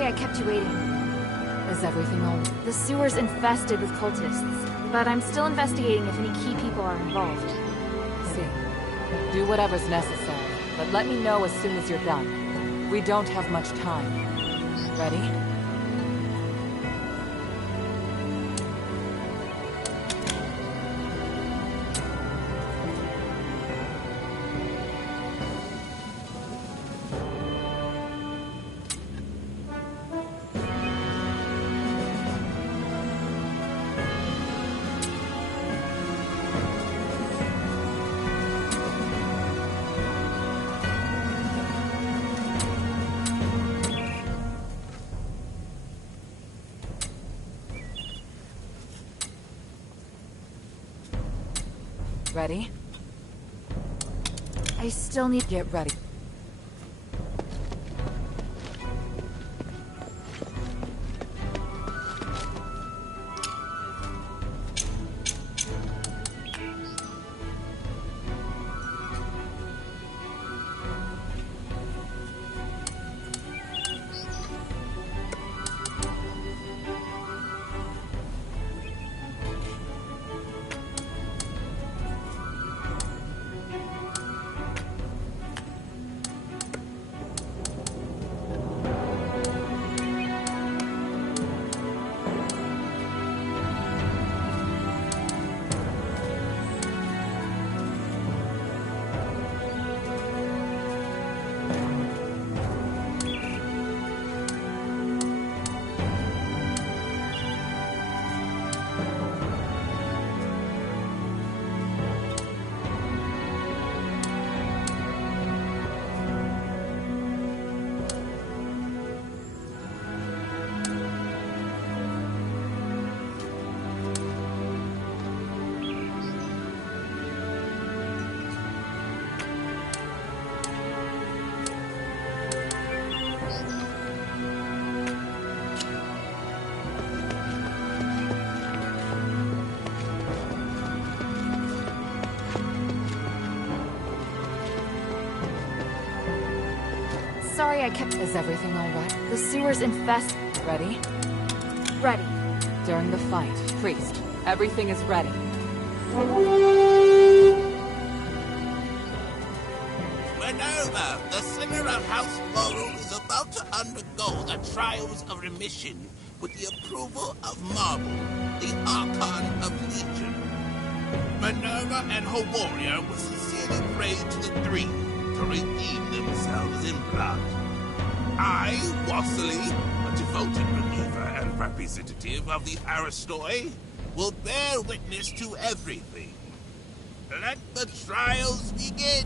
I kept you waiting. Is everything all right? The sewer's infested with cultists, but I'm still investigating if any key people are involved. See. Do whatever's necessary, but let me know as soon as you're done. We don't have much time. Ready? Ready? I still need... Get ready. Sorry I kept... Is everything all right? The sewer's infested. Ready? Ready. During the fight, Priest, everything is ready. Minerva, the singer of House Laurel, is about to undergo the trials of remission with the approval of Marble, the Archon of Legion. Minerva and her warrior will sincerely pray to the three to redeem themselves in blood. I, Wassily, a devoted believer and representative of the Aristoi, will bear witness to everything. Let the trials begin!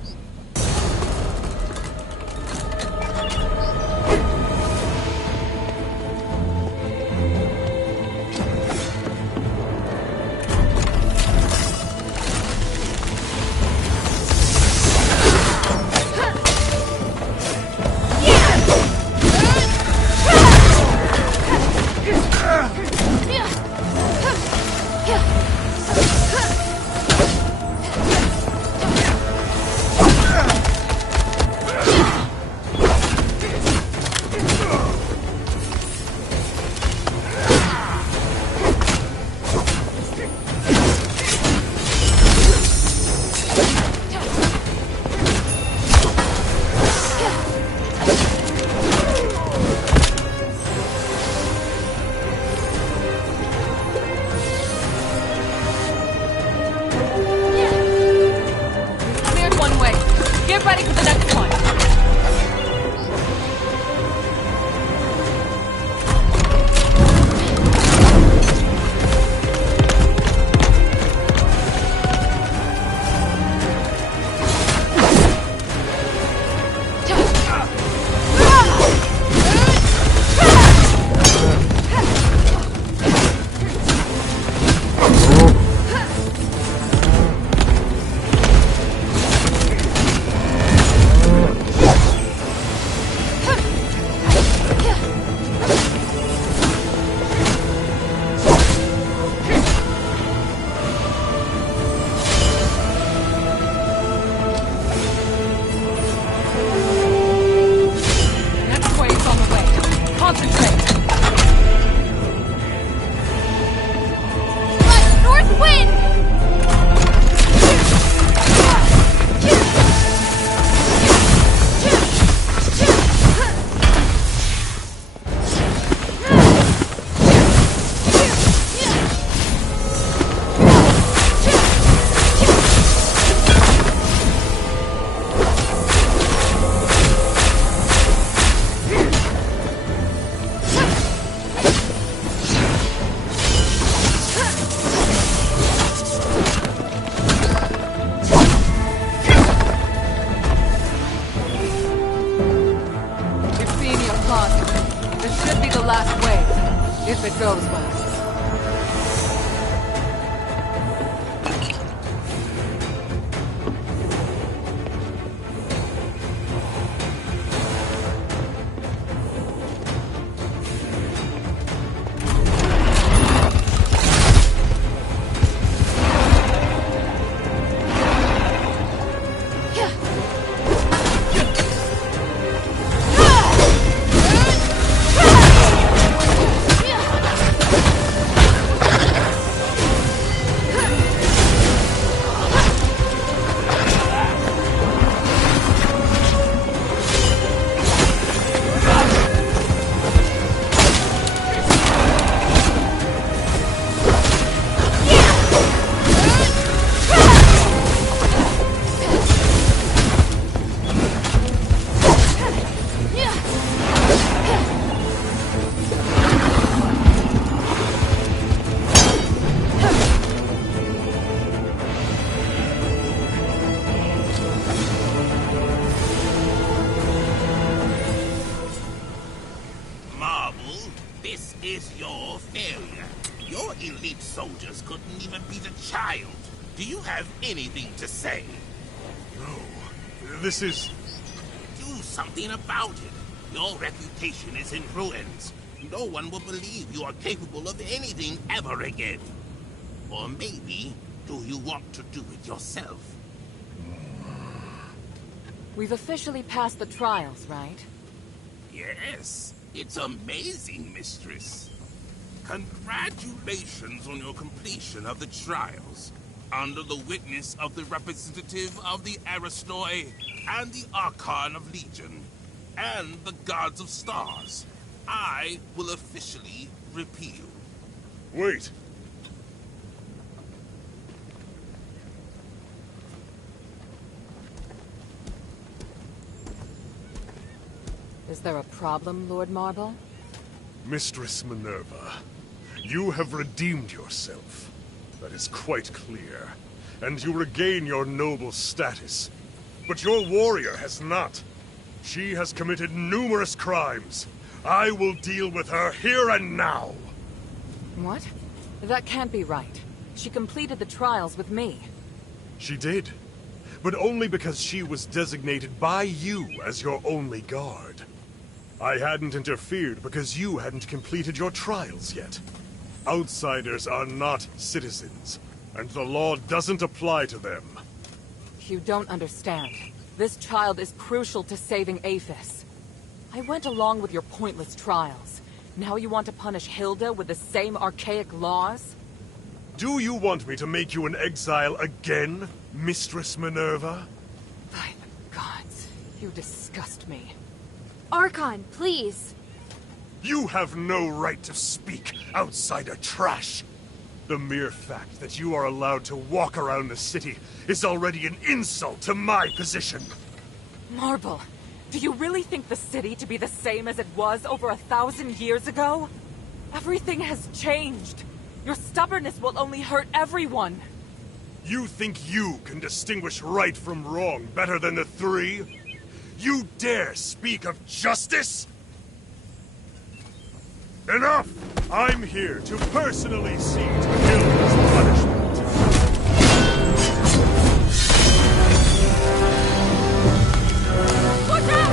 goes well. This is your failure. Your elite soldiers couldn't even beat a child. Do you have anything to say? No. This is... Do something about it. Your reputation is in ruins. No one will believe you are capable of anything ever again. Or maybe, do you want to do it yourself? We've officially passed the trials, right? Yes. It's amazing, Mistress. Congratulations on your completion of the trials. Under the witness of the representative of the Aristoi and the Archon of Legion, and the Gods of Stars, I will officially repeal. Wait. Is there a problem, Lord Marble? Mistress Minerva, you have redeemed yourself. That is quite clear. And you regain your noble status. But your warrior has not. She has committed numerous crimes. I will deal with her here and now. What? That can't be right. She completed the trials with me. She did. But only because she was designated by you as your only guard. I hadn't interfered because you hadn't completed your trials yet. Outsiders are not citizens, and the law doesn't apply to them. You don't understand. This child is crucial to saving Aphis. I went along with your pointless trials. Now you want to punish Hilda with the same archaic laws? Do you want me to make you an exile again, Mistress Minerva? By the gods, you disgust me. Archon, please! You have no right to speak, outsider trash! The mere fact that you are allowed to walk around the city is already an insult to my position! Marble, do you really think the city to be the same as it was over 1,000 years ago? Everything has changed. Your stubbornness will only hurt everyone. You think you can distinguish right from wrong better than the three? You dare speak of justice? Enough! I'm here to personally see to Hilda's punishment. Watch out!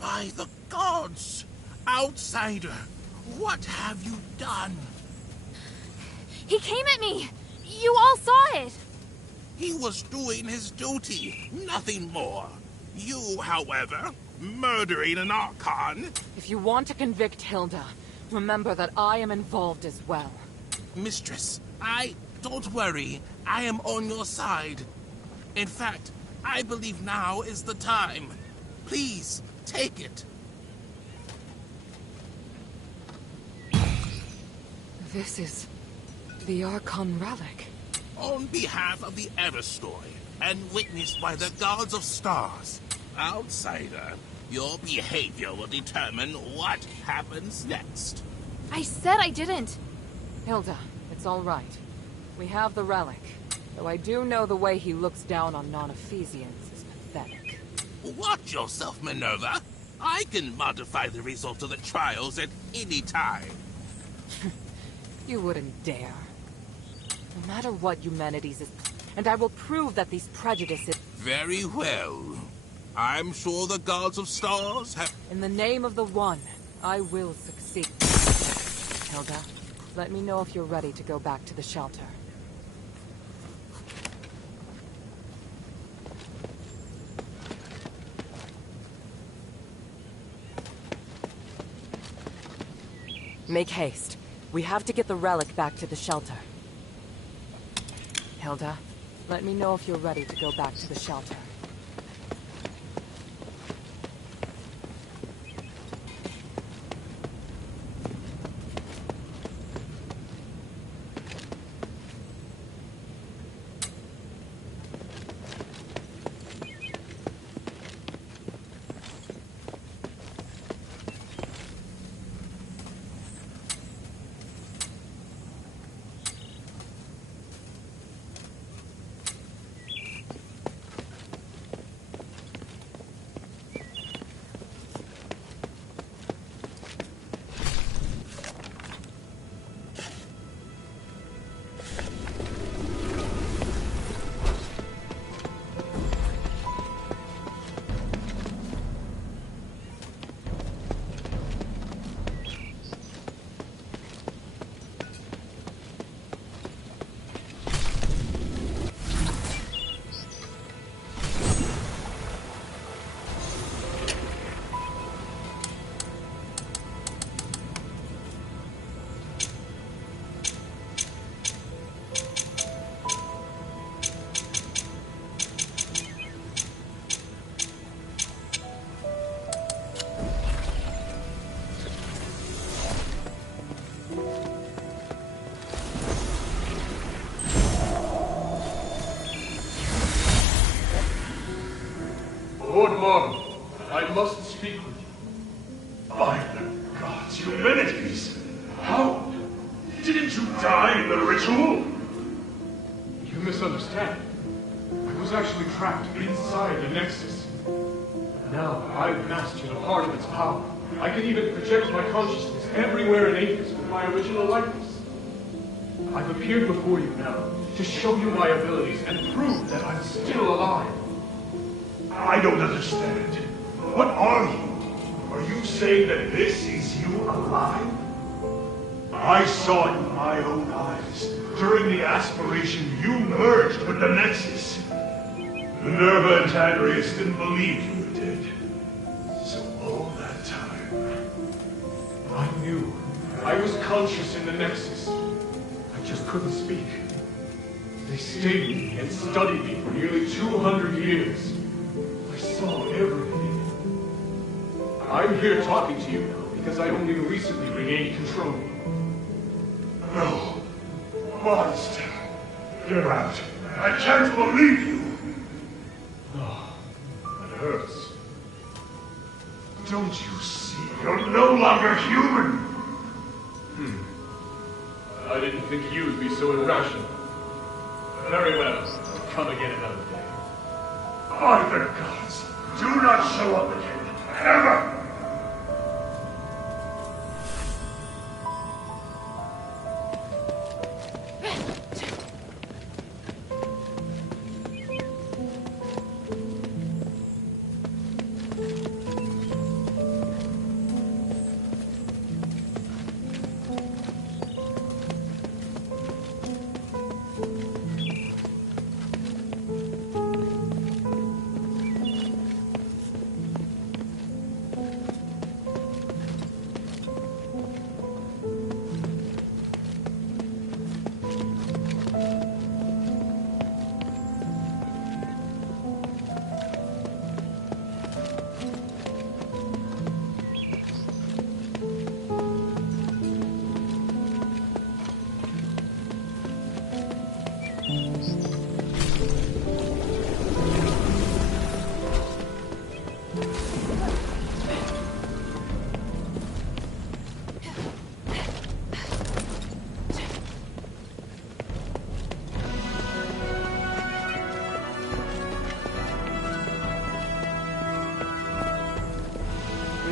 By the gods! Outsider, what have you done? He came at me! You all saw it! He was doing his duty, nothing more. You, however, murdering an Archon. If you want to convict Hilda, remember that I am involved as well. Mistress, don't worry. I am on your side. In fact, I believe now is the time. Please, take it. This is the Archon relic. On behalf of the Asterigos, and witnessed by the gods of stars, outsider, your behavior will determine what happens next. I said I didn't. Hilda, it's all right. We have the relic. Though I do know the way he looks down on non-Ephesians is pathetic. Watch yourself, Minerva. I can modify the result of the trials at any time. You wouldn't dare. No matter what Eumenides is... And I will prove that these prejudices... Very well. I'm sure the gods of stars have... In the name of the One, I will succeed. Hilda, let me know if you're ready to go back to the shelter. Make haste. We have to get the relic back to the shelter. Hilda, let me know if you're ready to go back to the shelter. Lord Marble, I must speak with you. By the gods, Eumenides! How? Didn't you die in the ritual? You misunderstand. I was actually trapped inside the Nexus. Now I've mastered a part of its power. I can even project my consciousness everywhere in Athos with my original likeness. I've appeared before you now to show you my abilities and prove that I'm still alive. I don't understand. What are you? Are you saying that this is you alive? I saw it with my own eyes. During the aspiration, you merged with the Nexus. Minerva and Tagrius didn't believe you were dead. So all that time... I knew. I was conscious in the Nexus. I just couldn't speak. They stayed with me and studied me for nearly 200 years. I saw everything. I'm here talking to you now because I only recently regained control. No. Monster. Get out. I can't believe you. Oh, it hurts. Don't you see? You're no longer human. I didn't think you'd be so irrational. Very well. I'll come again another day. By the gods, do not show up again. Ever!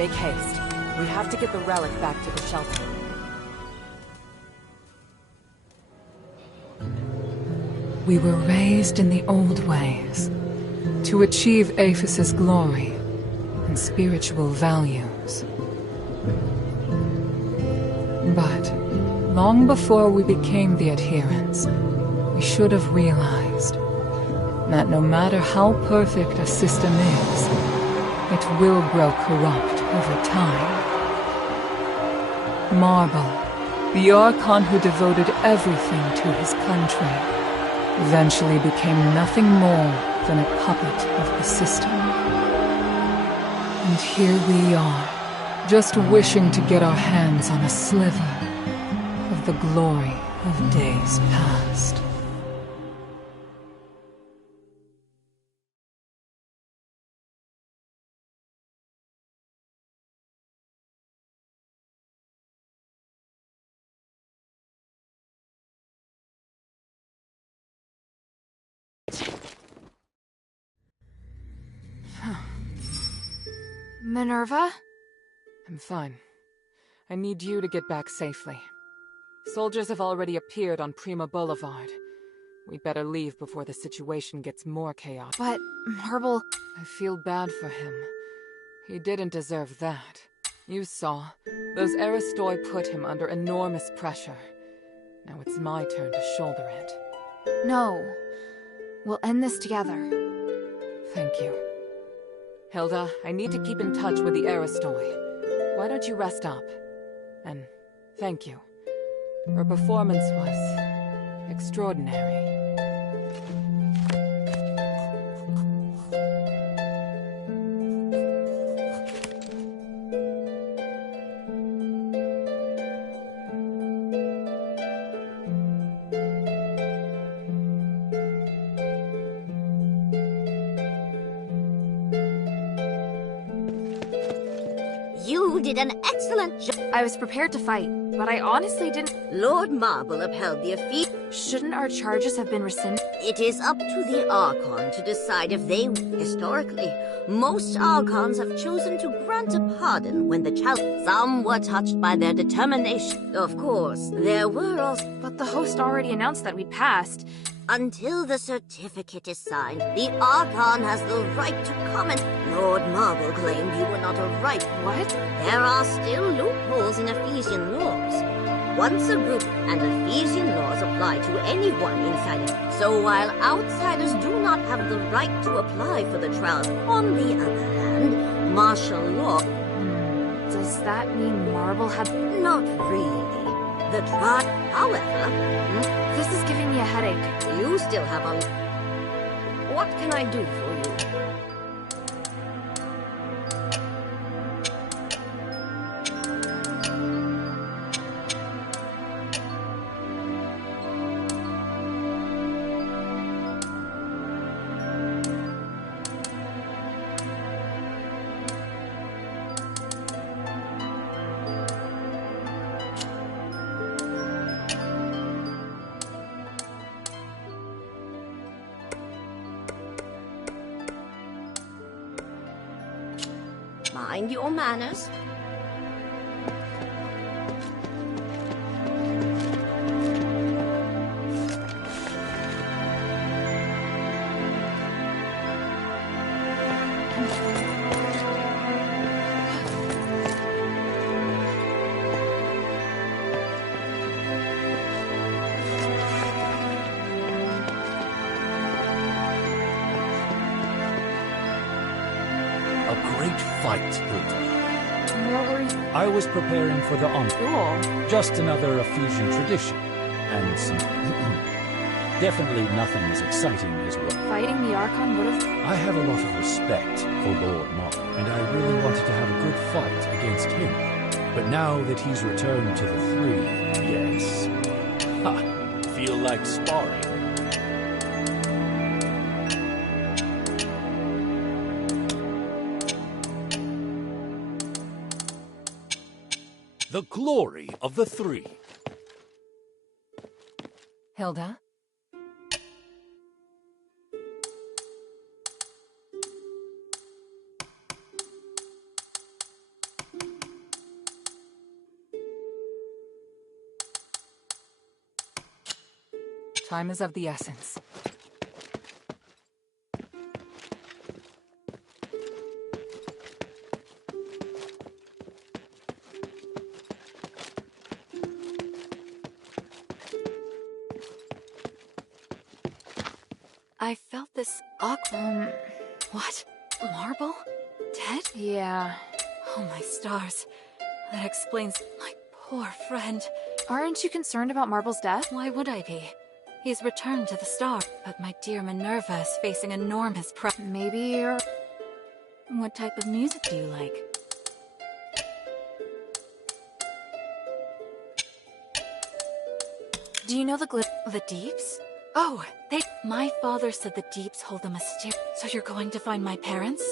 Make haste. We have to get the relic back to the shelter. We were raised in the old ways, to achieve Aphis' glory and spiritual values. But long before we became the adherents, we should have realized that no matter how perfect a system is, it will grow corrupt over time. Marble, the Archon who devoted everything to his country, eventually became nothing more than a puppet of the system. And here we are, just wishing to get our hands on a sliver of the glory of days past. Minerva? I'm fine. I need you to get back safely. Soldiers have already appeared on Prima Boulevard. We'd better leave before the situation gets more chaotic. But Marble... I feel bad for him. He didn't deserve that. You saw. Those Aristoi put him under enormous pressure. Now it's my turn to shoulder it. No. We'll end this together. Thank you. Hilda, I need to keep in touch with the Aristoi. Why don't you rest up? And thank you. Her performance was extraordinary. You did an excellent job. I was prepared to fight, but I honestly didn't... Lord Marble upheld the defeat. Shouldn't our charges have been rescinded? It is up to the Archon to decide if they... Historically, most Archons have chosen to grant a pardon when the challenge... Some were touched by their determination. Of course, there were also... But the host already announced that we'd passed. Until the certificate is signed, the Archon has the right to comment. Lord Marble claimed you were not a right. What? There are still loopholes in Ephesian laws. Once a group and Ephesian laws apply to anyone inside it. So while outsiders do not have the right to apply for the trial, on the other hand, martial law... Does that mean Marble had... Not really. The trial, however... This is giving me a headache. You still have a... What can I do for you? Mind your manners. Fight, Hilda. What were you... I was preparing for the encore. Cool. Just another Ephesian tradition. And some... Definitely nothing as exciting as what... Fighting the Archon would have... I have a lot of respect for Lord Mark, and I really wanted to have a good fight against him. But now that he's returned to the Three, yes. Ha! Feel like sparring. The glory of the Three. Hilda? Time is of the essence. I felt this what? Marble? Dead? Yeah. Oh my stars. That explains my poor friend. Aren't you concerned about Marble's death? Why would I be? He's returned to the star, but my dear Minerva is facing enormous Maybe you're... What type of music do you like? Do you know the Deeps? Oh, my father said the Deeps hold a mysterious... So you're going to find my parents?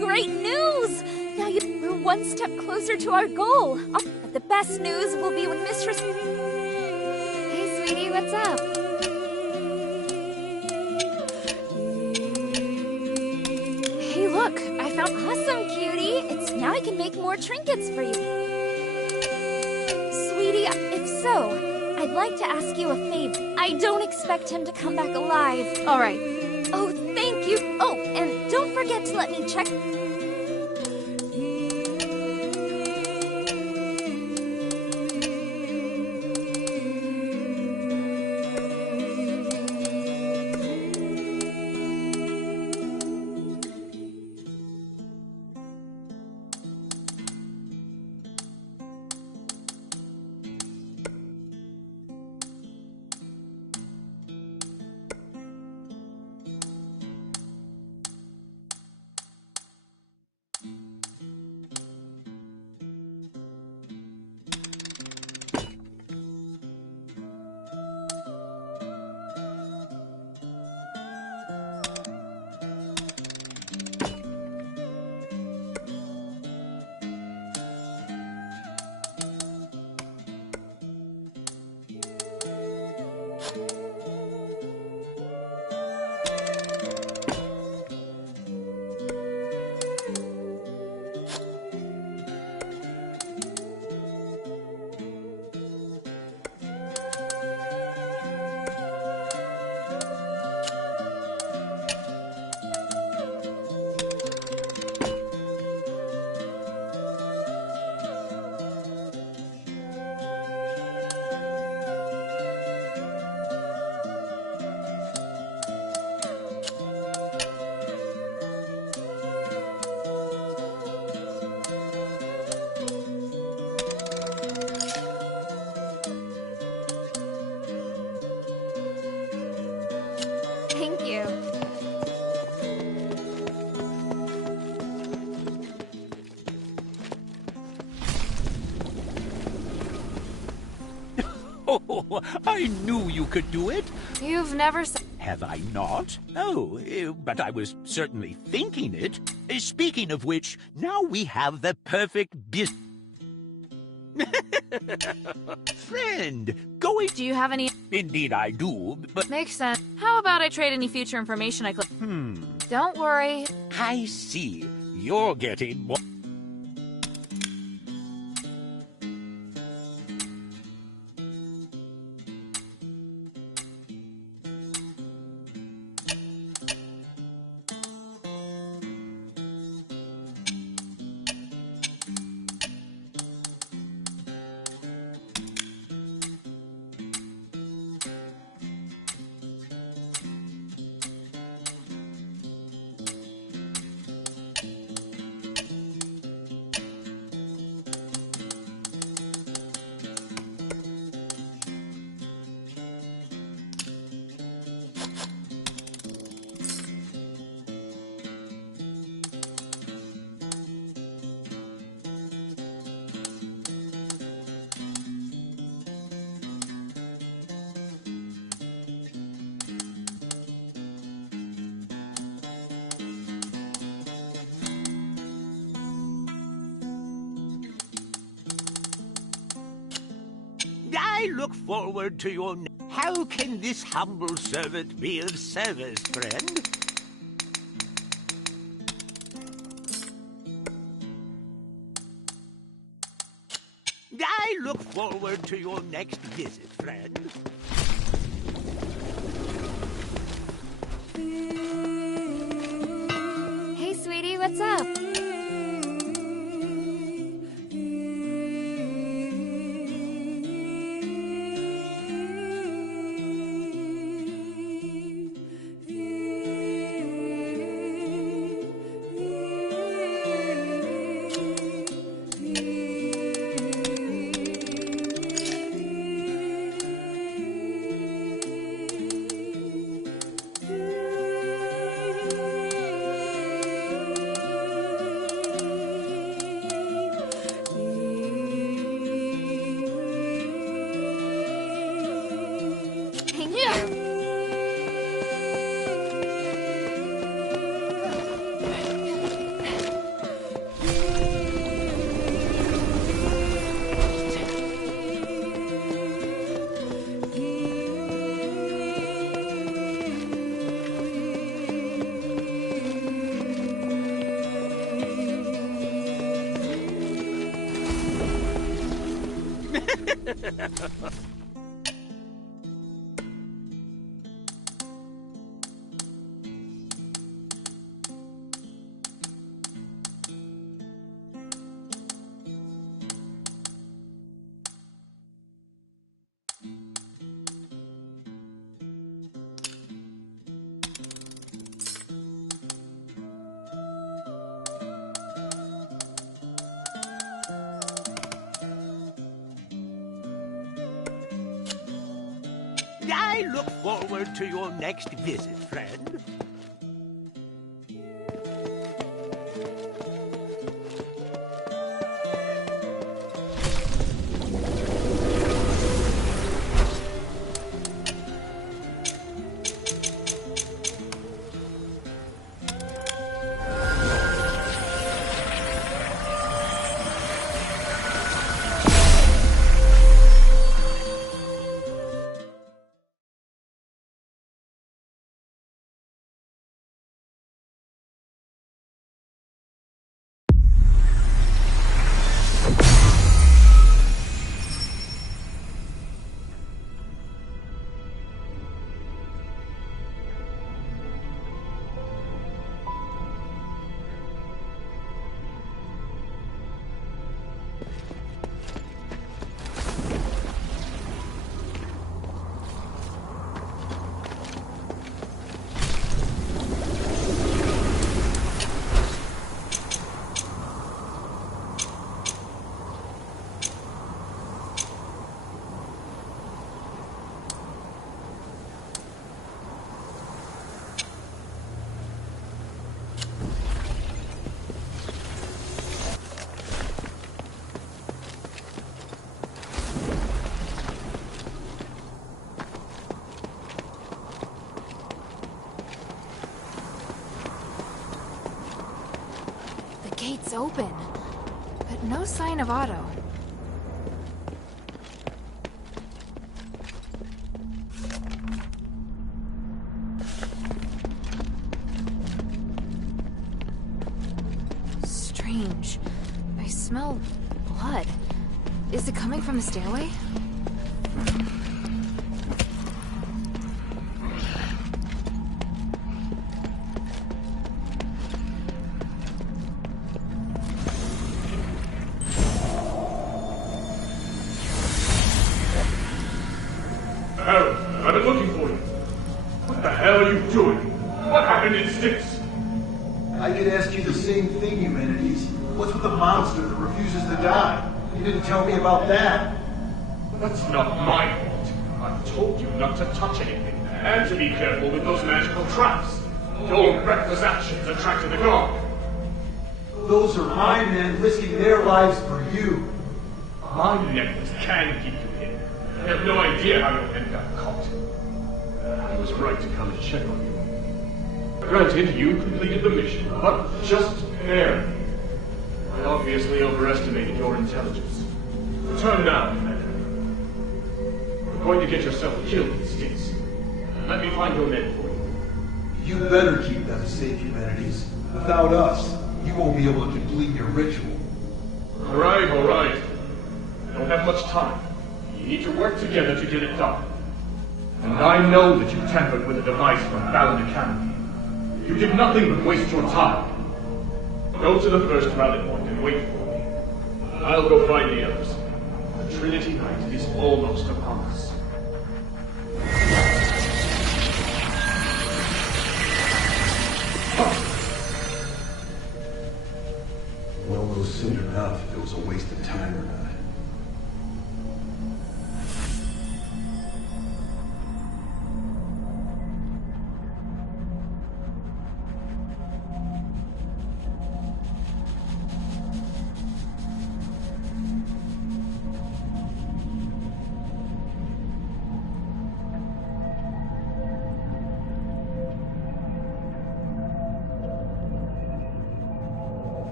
Great news! Now we're one step closer to our goal. But the best news will be when Mistress... Hey, sweetie, what's up? Hey, look! I found... Awesome, cutie! Now I can make more trinkets for you. Sweetie, if so, I'd like to ask you a favor. I don't expect him to come back alive. All right. Oh, thank you. Oh, and don't forget to let me check... Thank you. Oh, I knew you could do it. You've never said... Have I not? Oh, but I was certainly thinking it. Speaking of which, now we have the perfect Friend, going... Do you have any... Indeed I do, but... Makes sense. How about I trade any future information I could... Don't worry. I see. You're getting more... I look forward to your... How can this humble servant be of service, friend? I look forward to your next visit, friend. Hey, sweetie, what's up? I look forward to your next visit, friend. Gate's open, but no sign of Otto. Strange. I smell blood. Is it coming from the stairway? I've been looking for you. What the hell are you doing? What happened in Styx? I could ask you the same thing, Humanities. What's with the monster that refuses to die? You didn't tell me about that. That's not my fault. I've told you not to touch anything, and to be careful with those magical traps. Your reckless actions attracted the guard. Those are my men risking their lives for you. My necklace can keep you hidden. I have no idea how your men got caught. I was right to come and check on you. Granted, you completed the mission, but just barely. I obviously overestimated your intelligence. Return now, Commander. You're going to get yourself killed in stints. Let me find your men for you. You better keep them safe, Humanities. Without us, you won't be able to complete your ritual. All right, all right. I don't have much time. You need to work together to get it done. And I know that you tampered with a device from Balan Academy. You did nothing but waste your time. Go to the first rally point and wait for me. I'll go find the others. The Trinity Night is almost upon us. We'll know soon enough if it was a waste of time or not.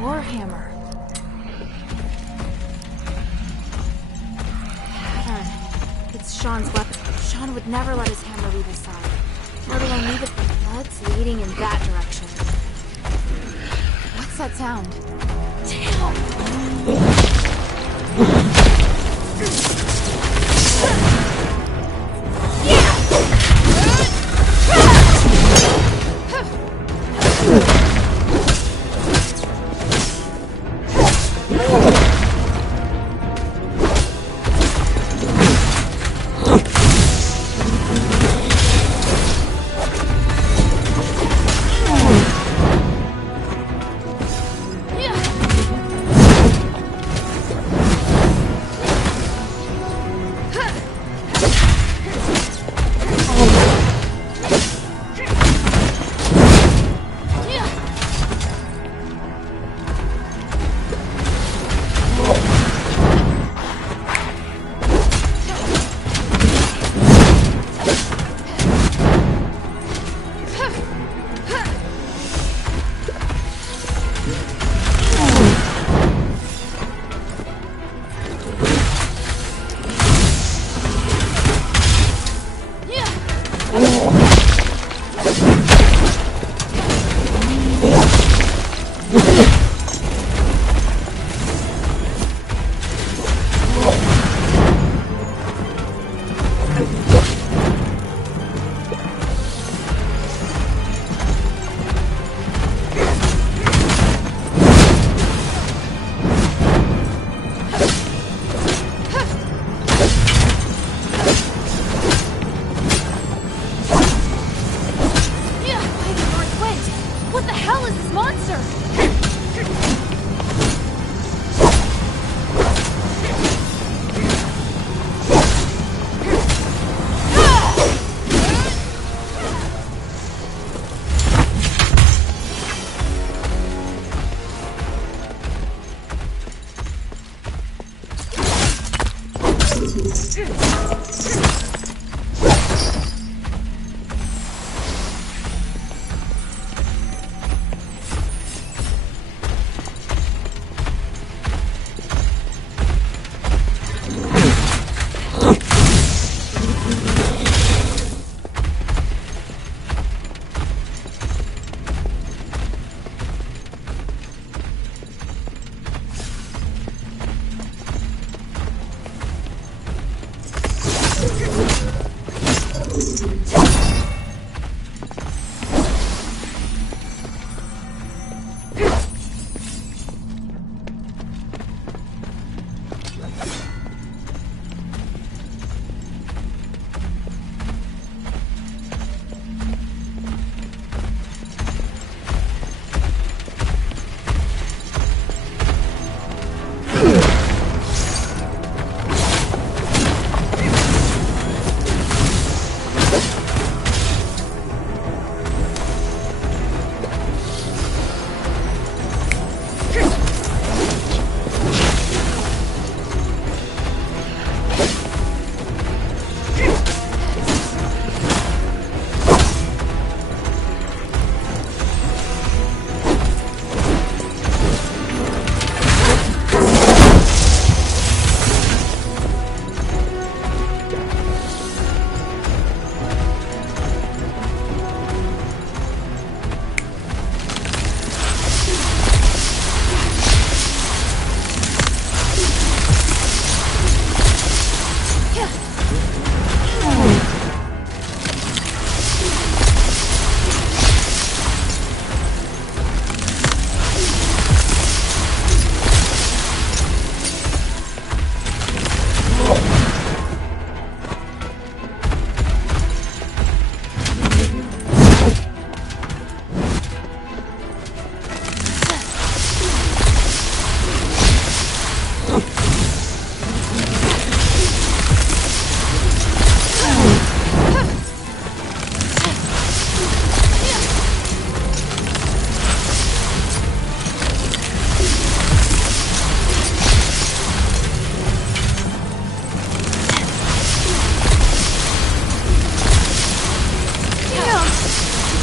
Warhammer. Pattern. It's Sean's weapon. Sean would never let his hammer leave his side. Nor do I need the blood's leading in that direction. What's that sound?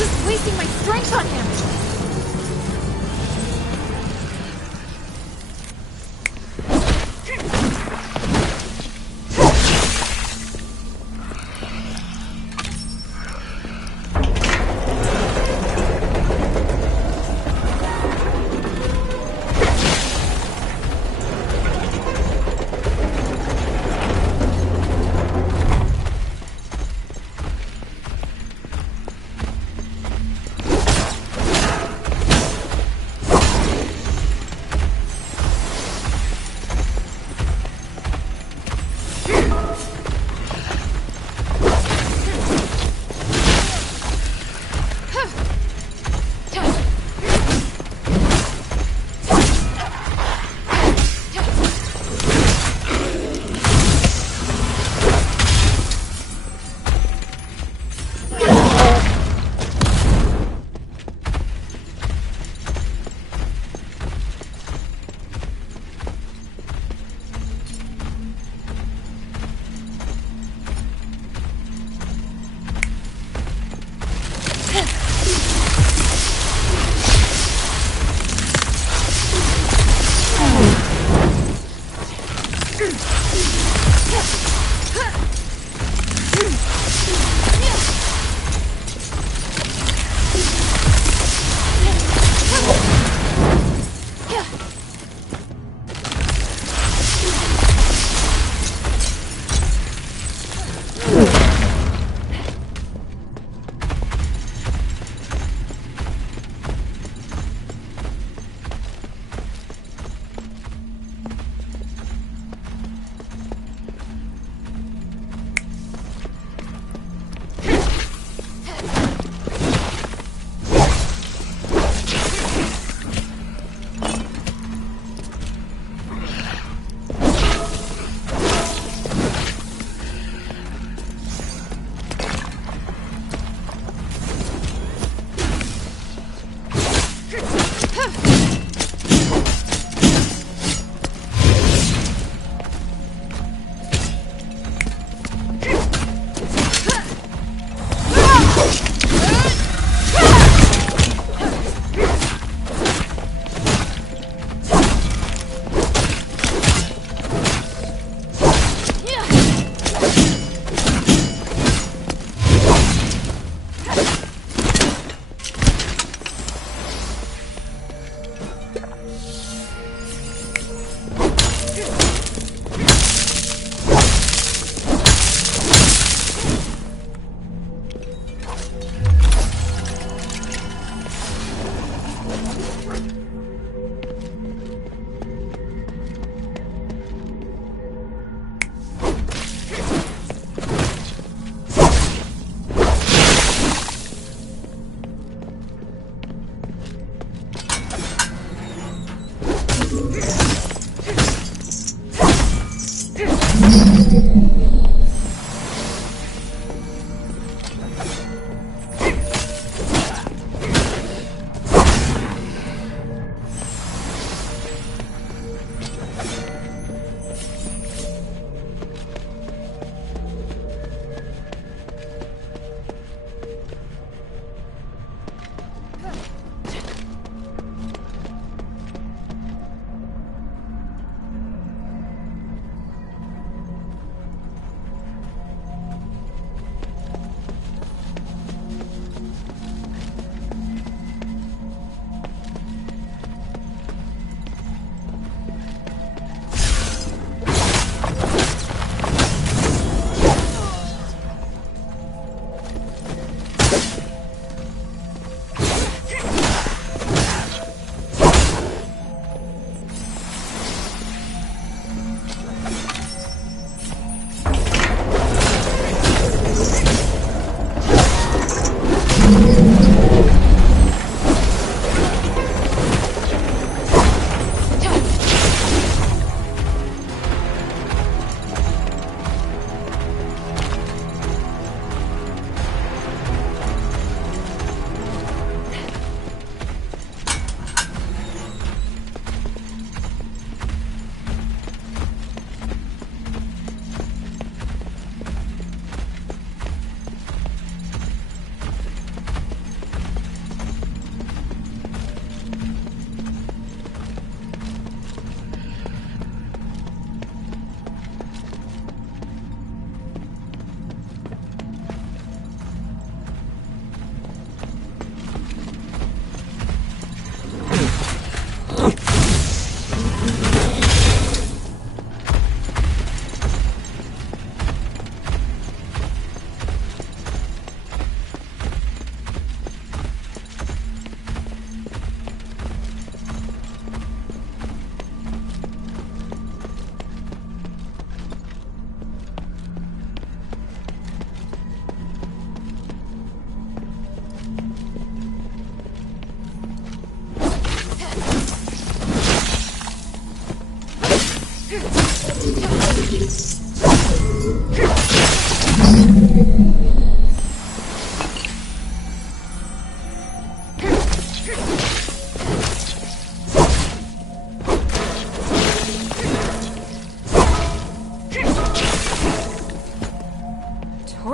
just wasting my strength on him!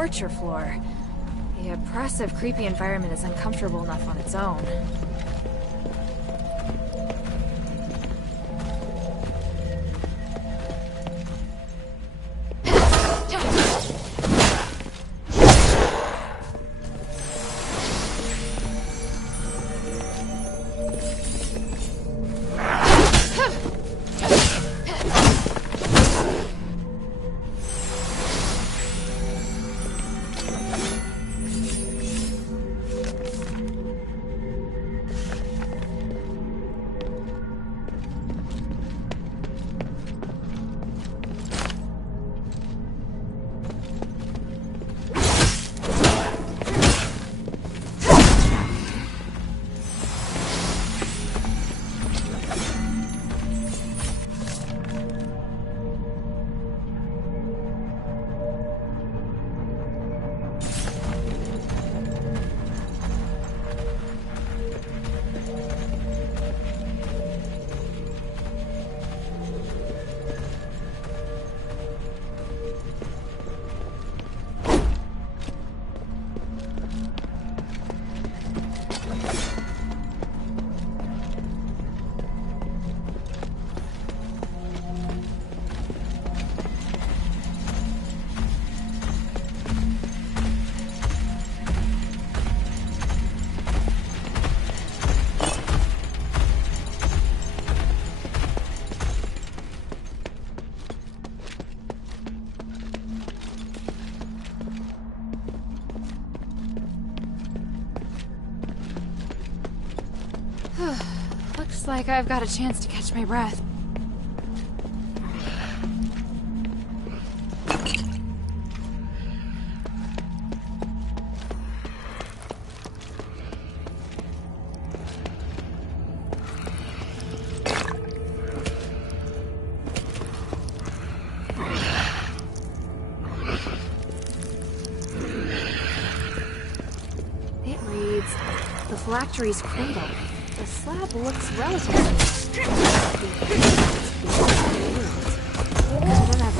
torture floor. The oppressive, creepy environment is uncomfortable enough on its own. Looks like I've got a chance to catch my breath. It reads, "The phylactery's cradle." The slab looks relatively new. I don't have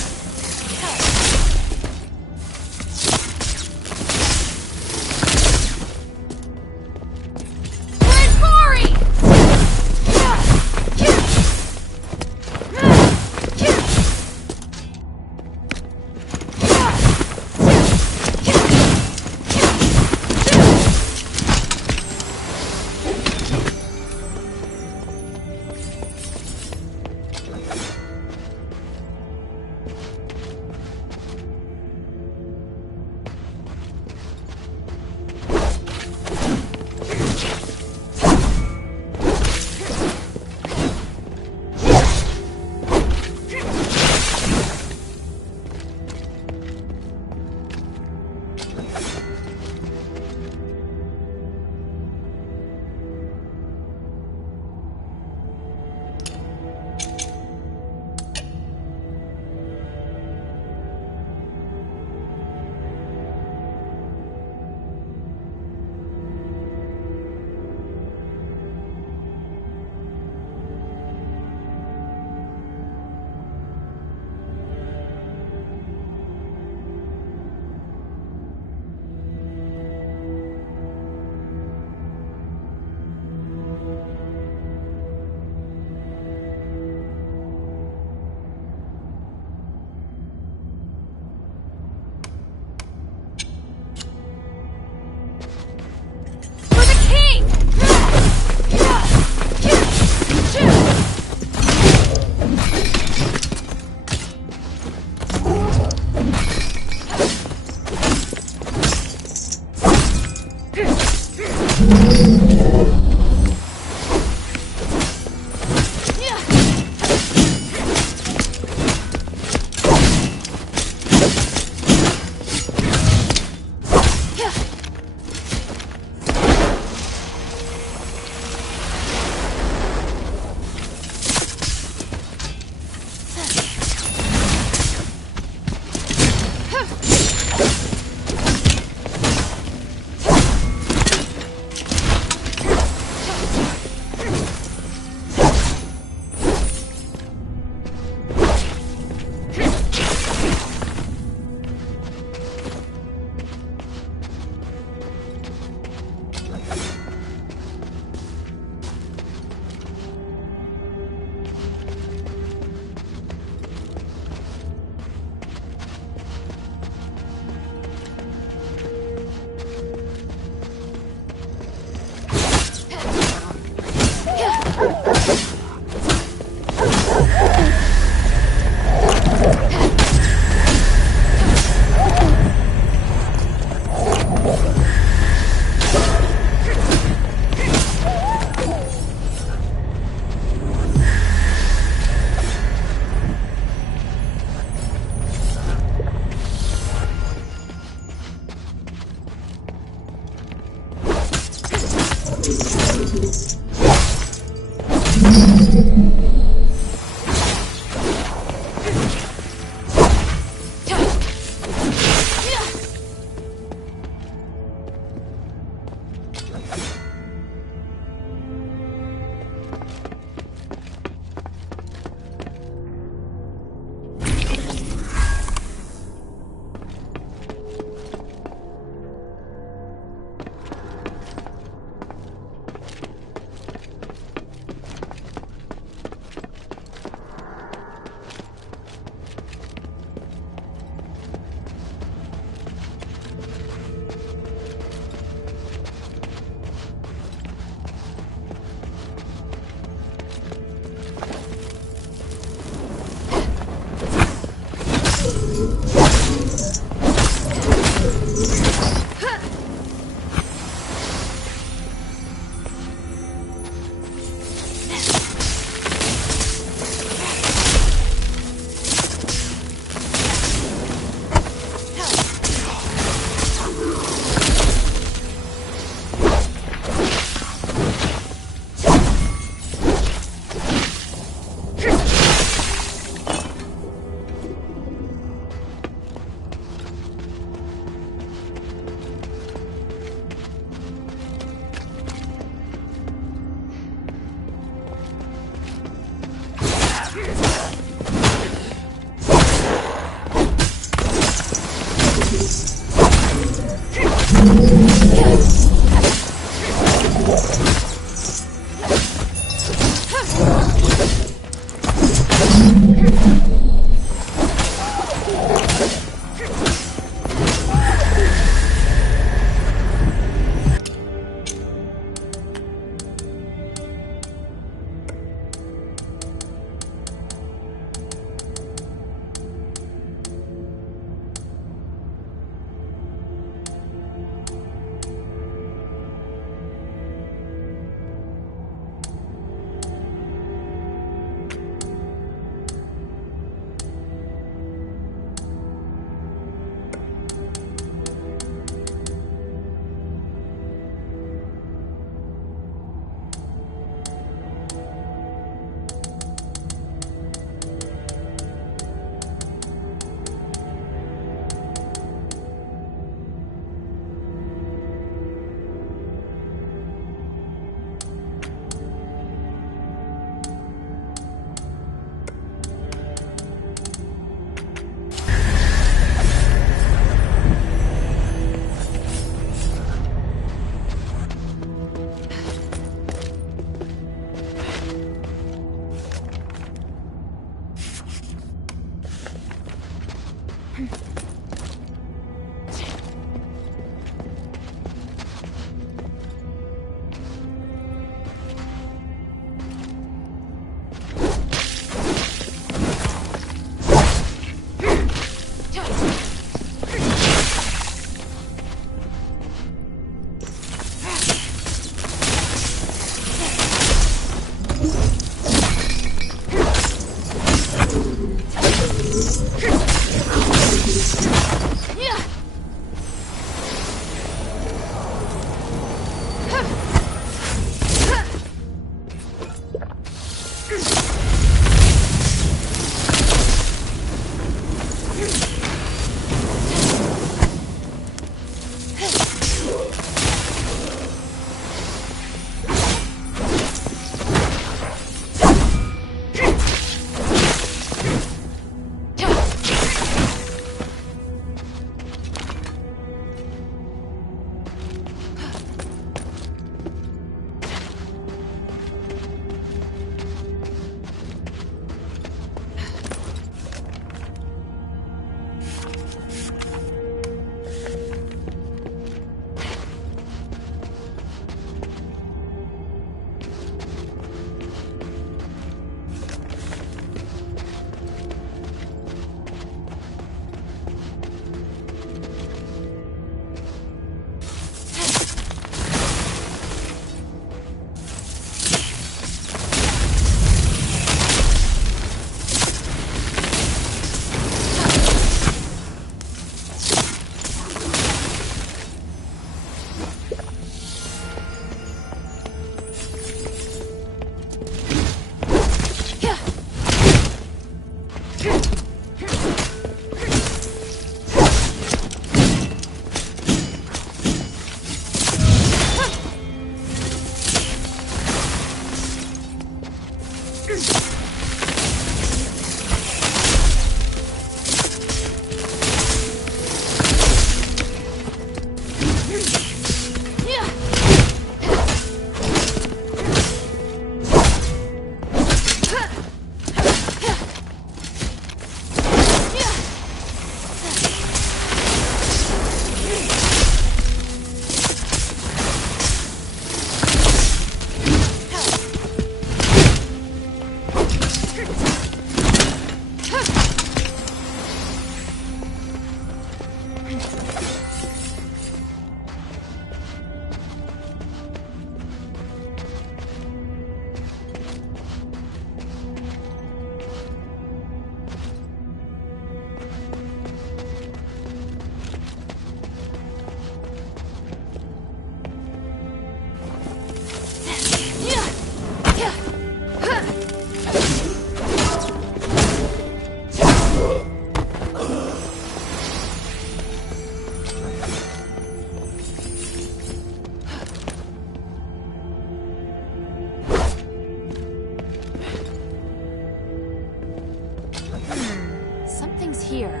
Something's here.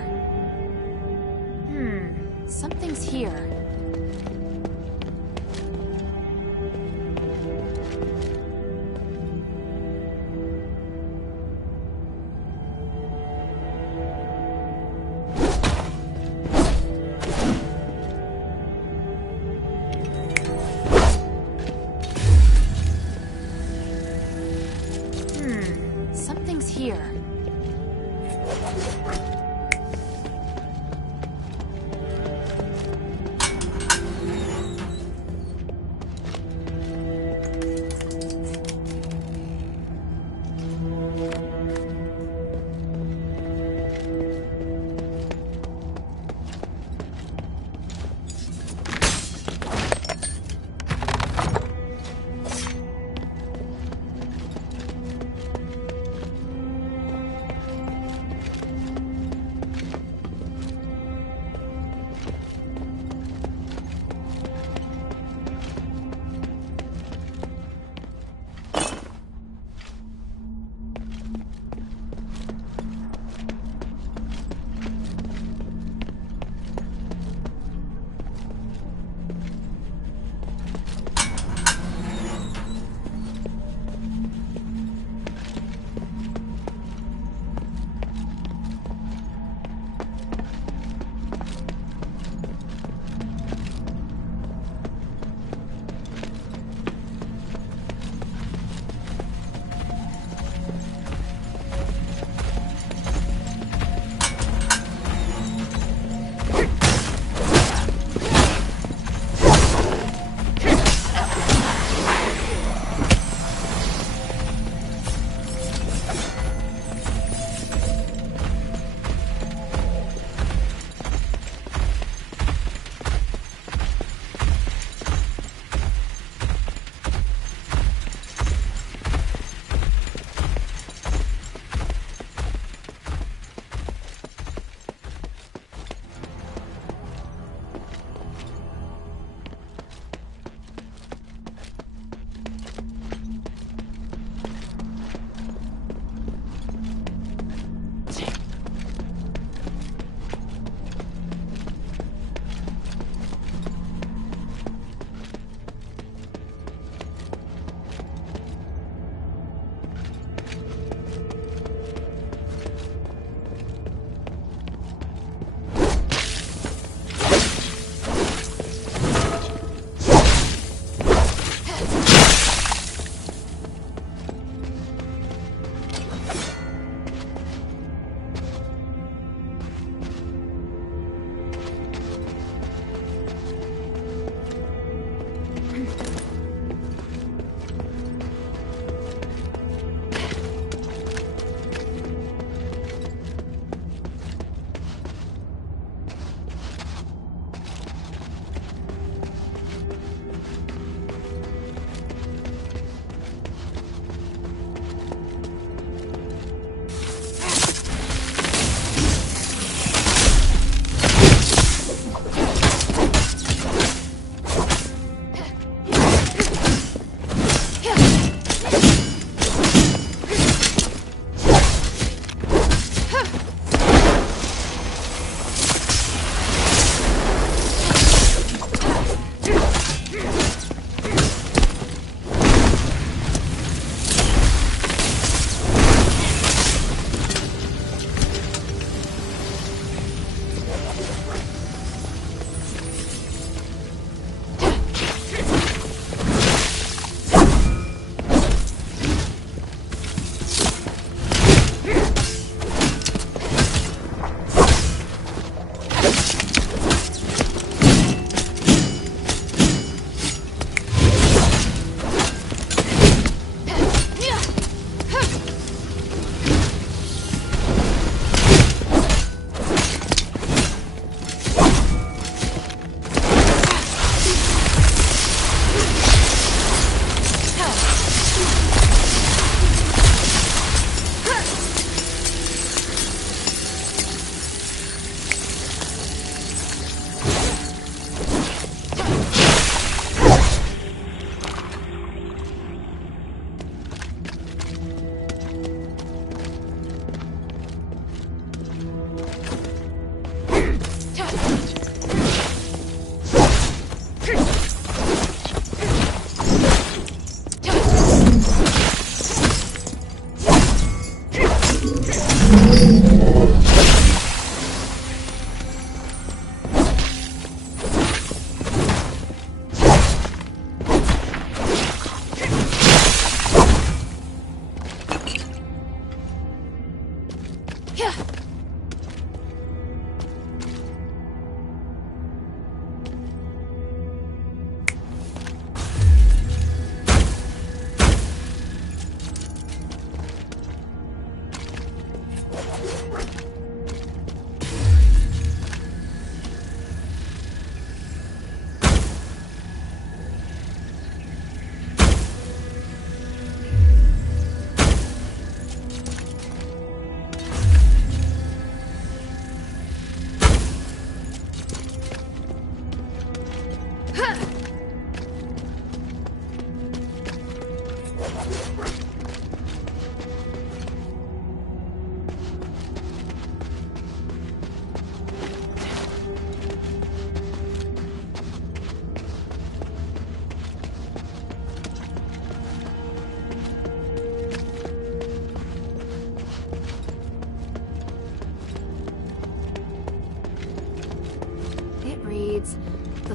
Something's here.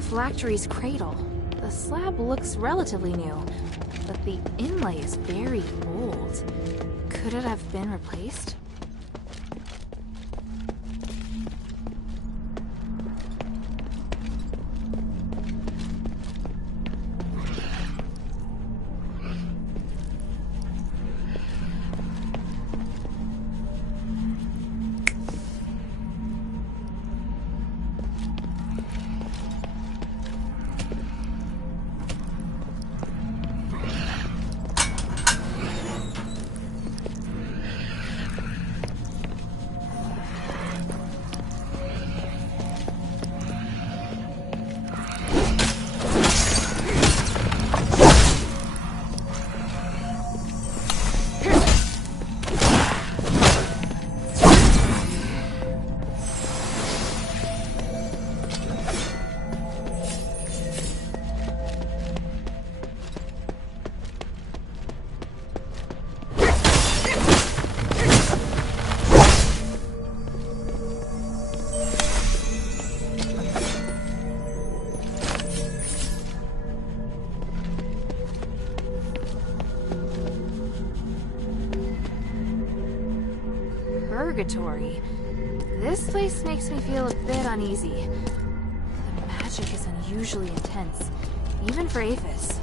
The phylactery's cradle. The slab looks relatively new, but the inlay is very old. Could it have been replaced? Purgatory. This place makes me feel a bit uneasy. The magic is unusually intense, even for Aphis.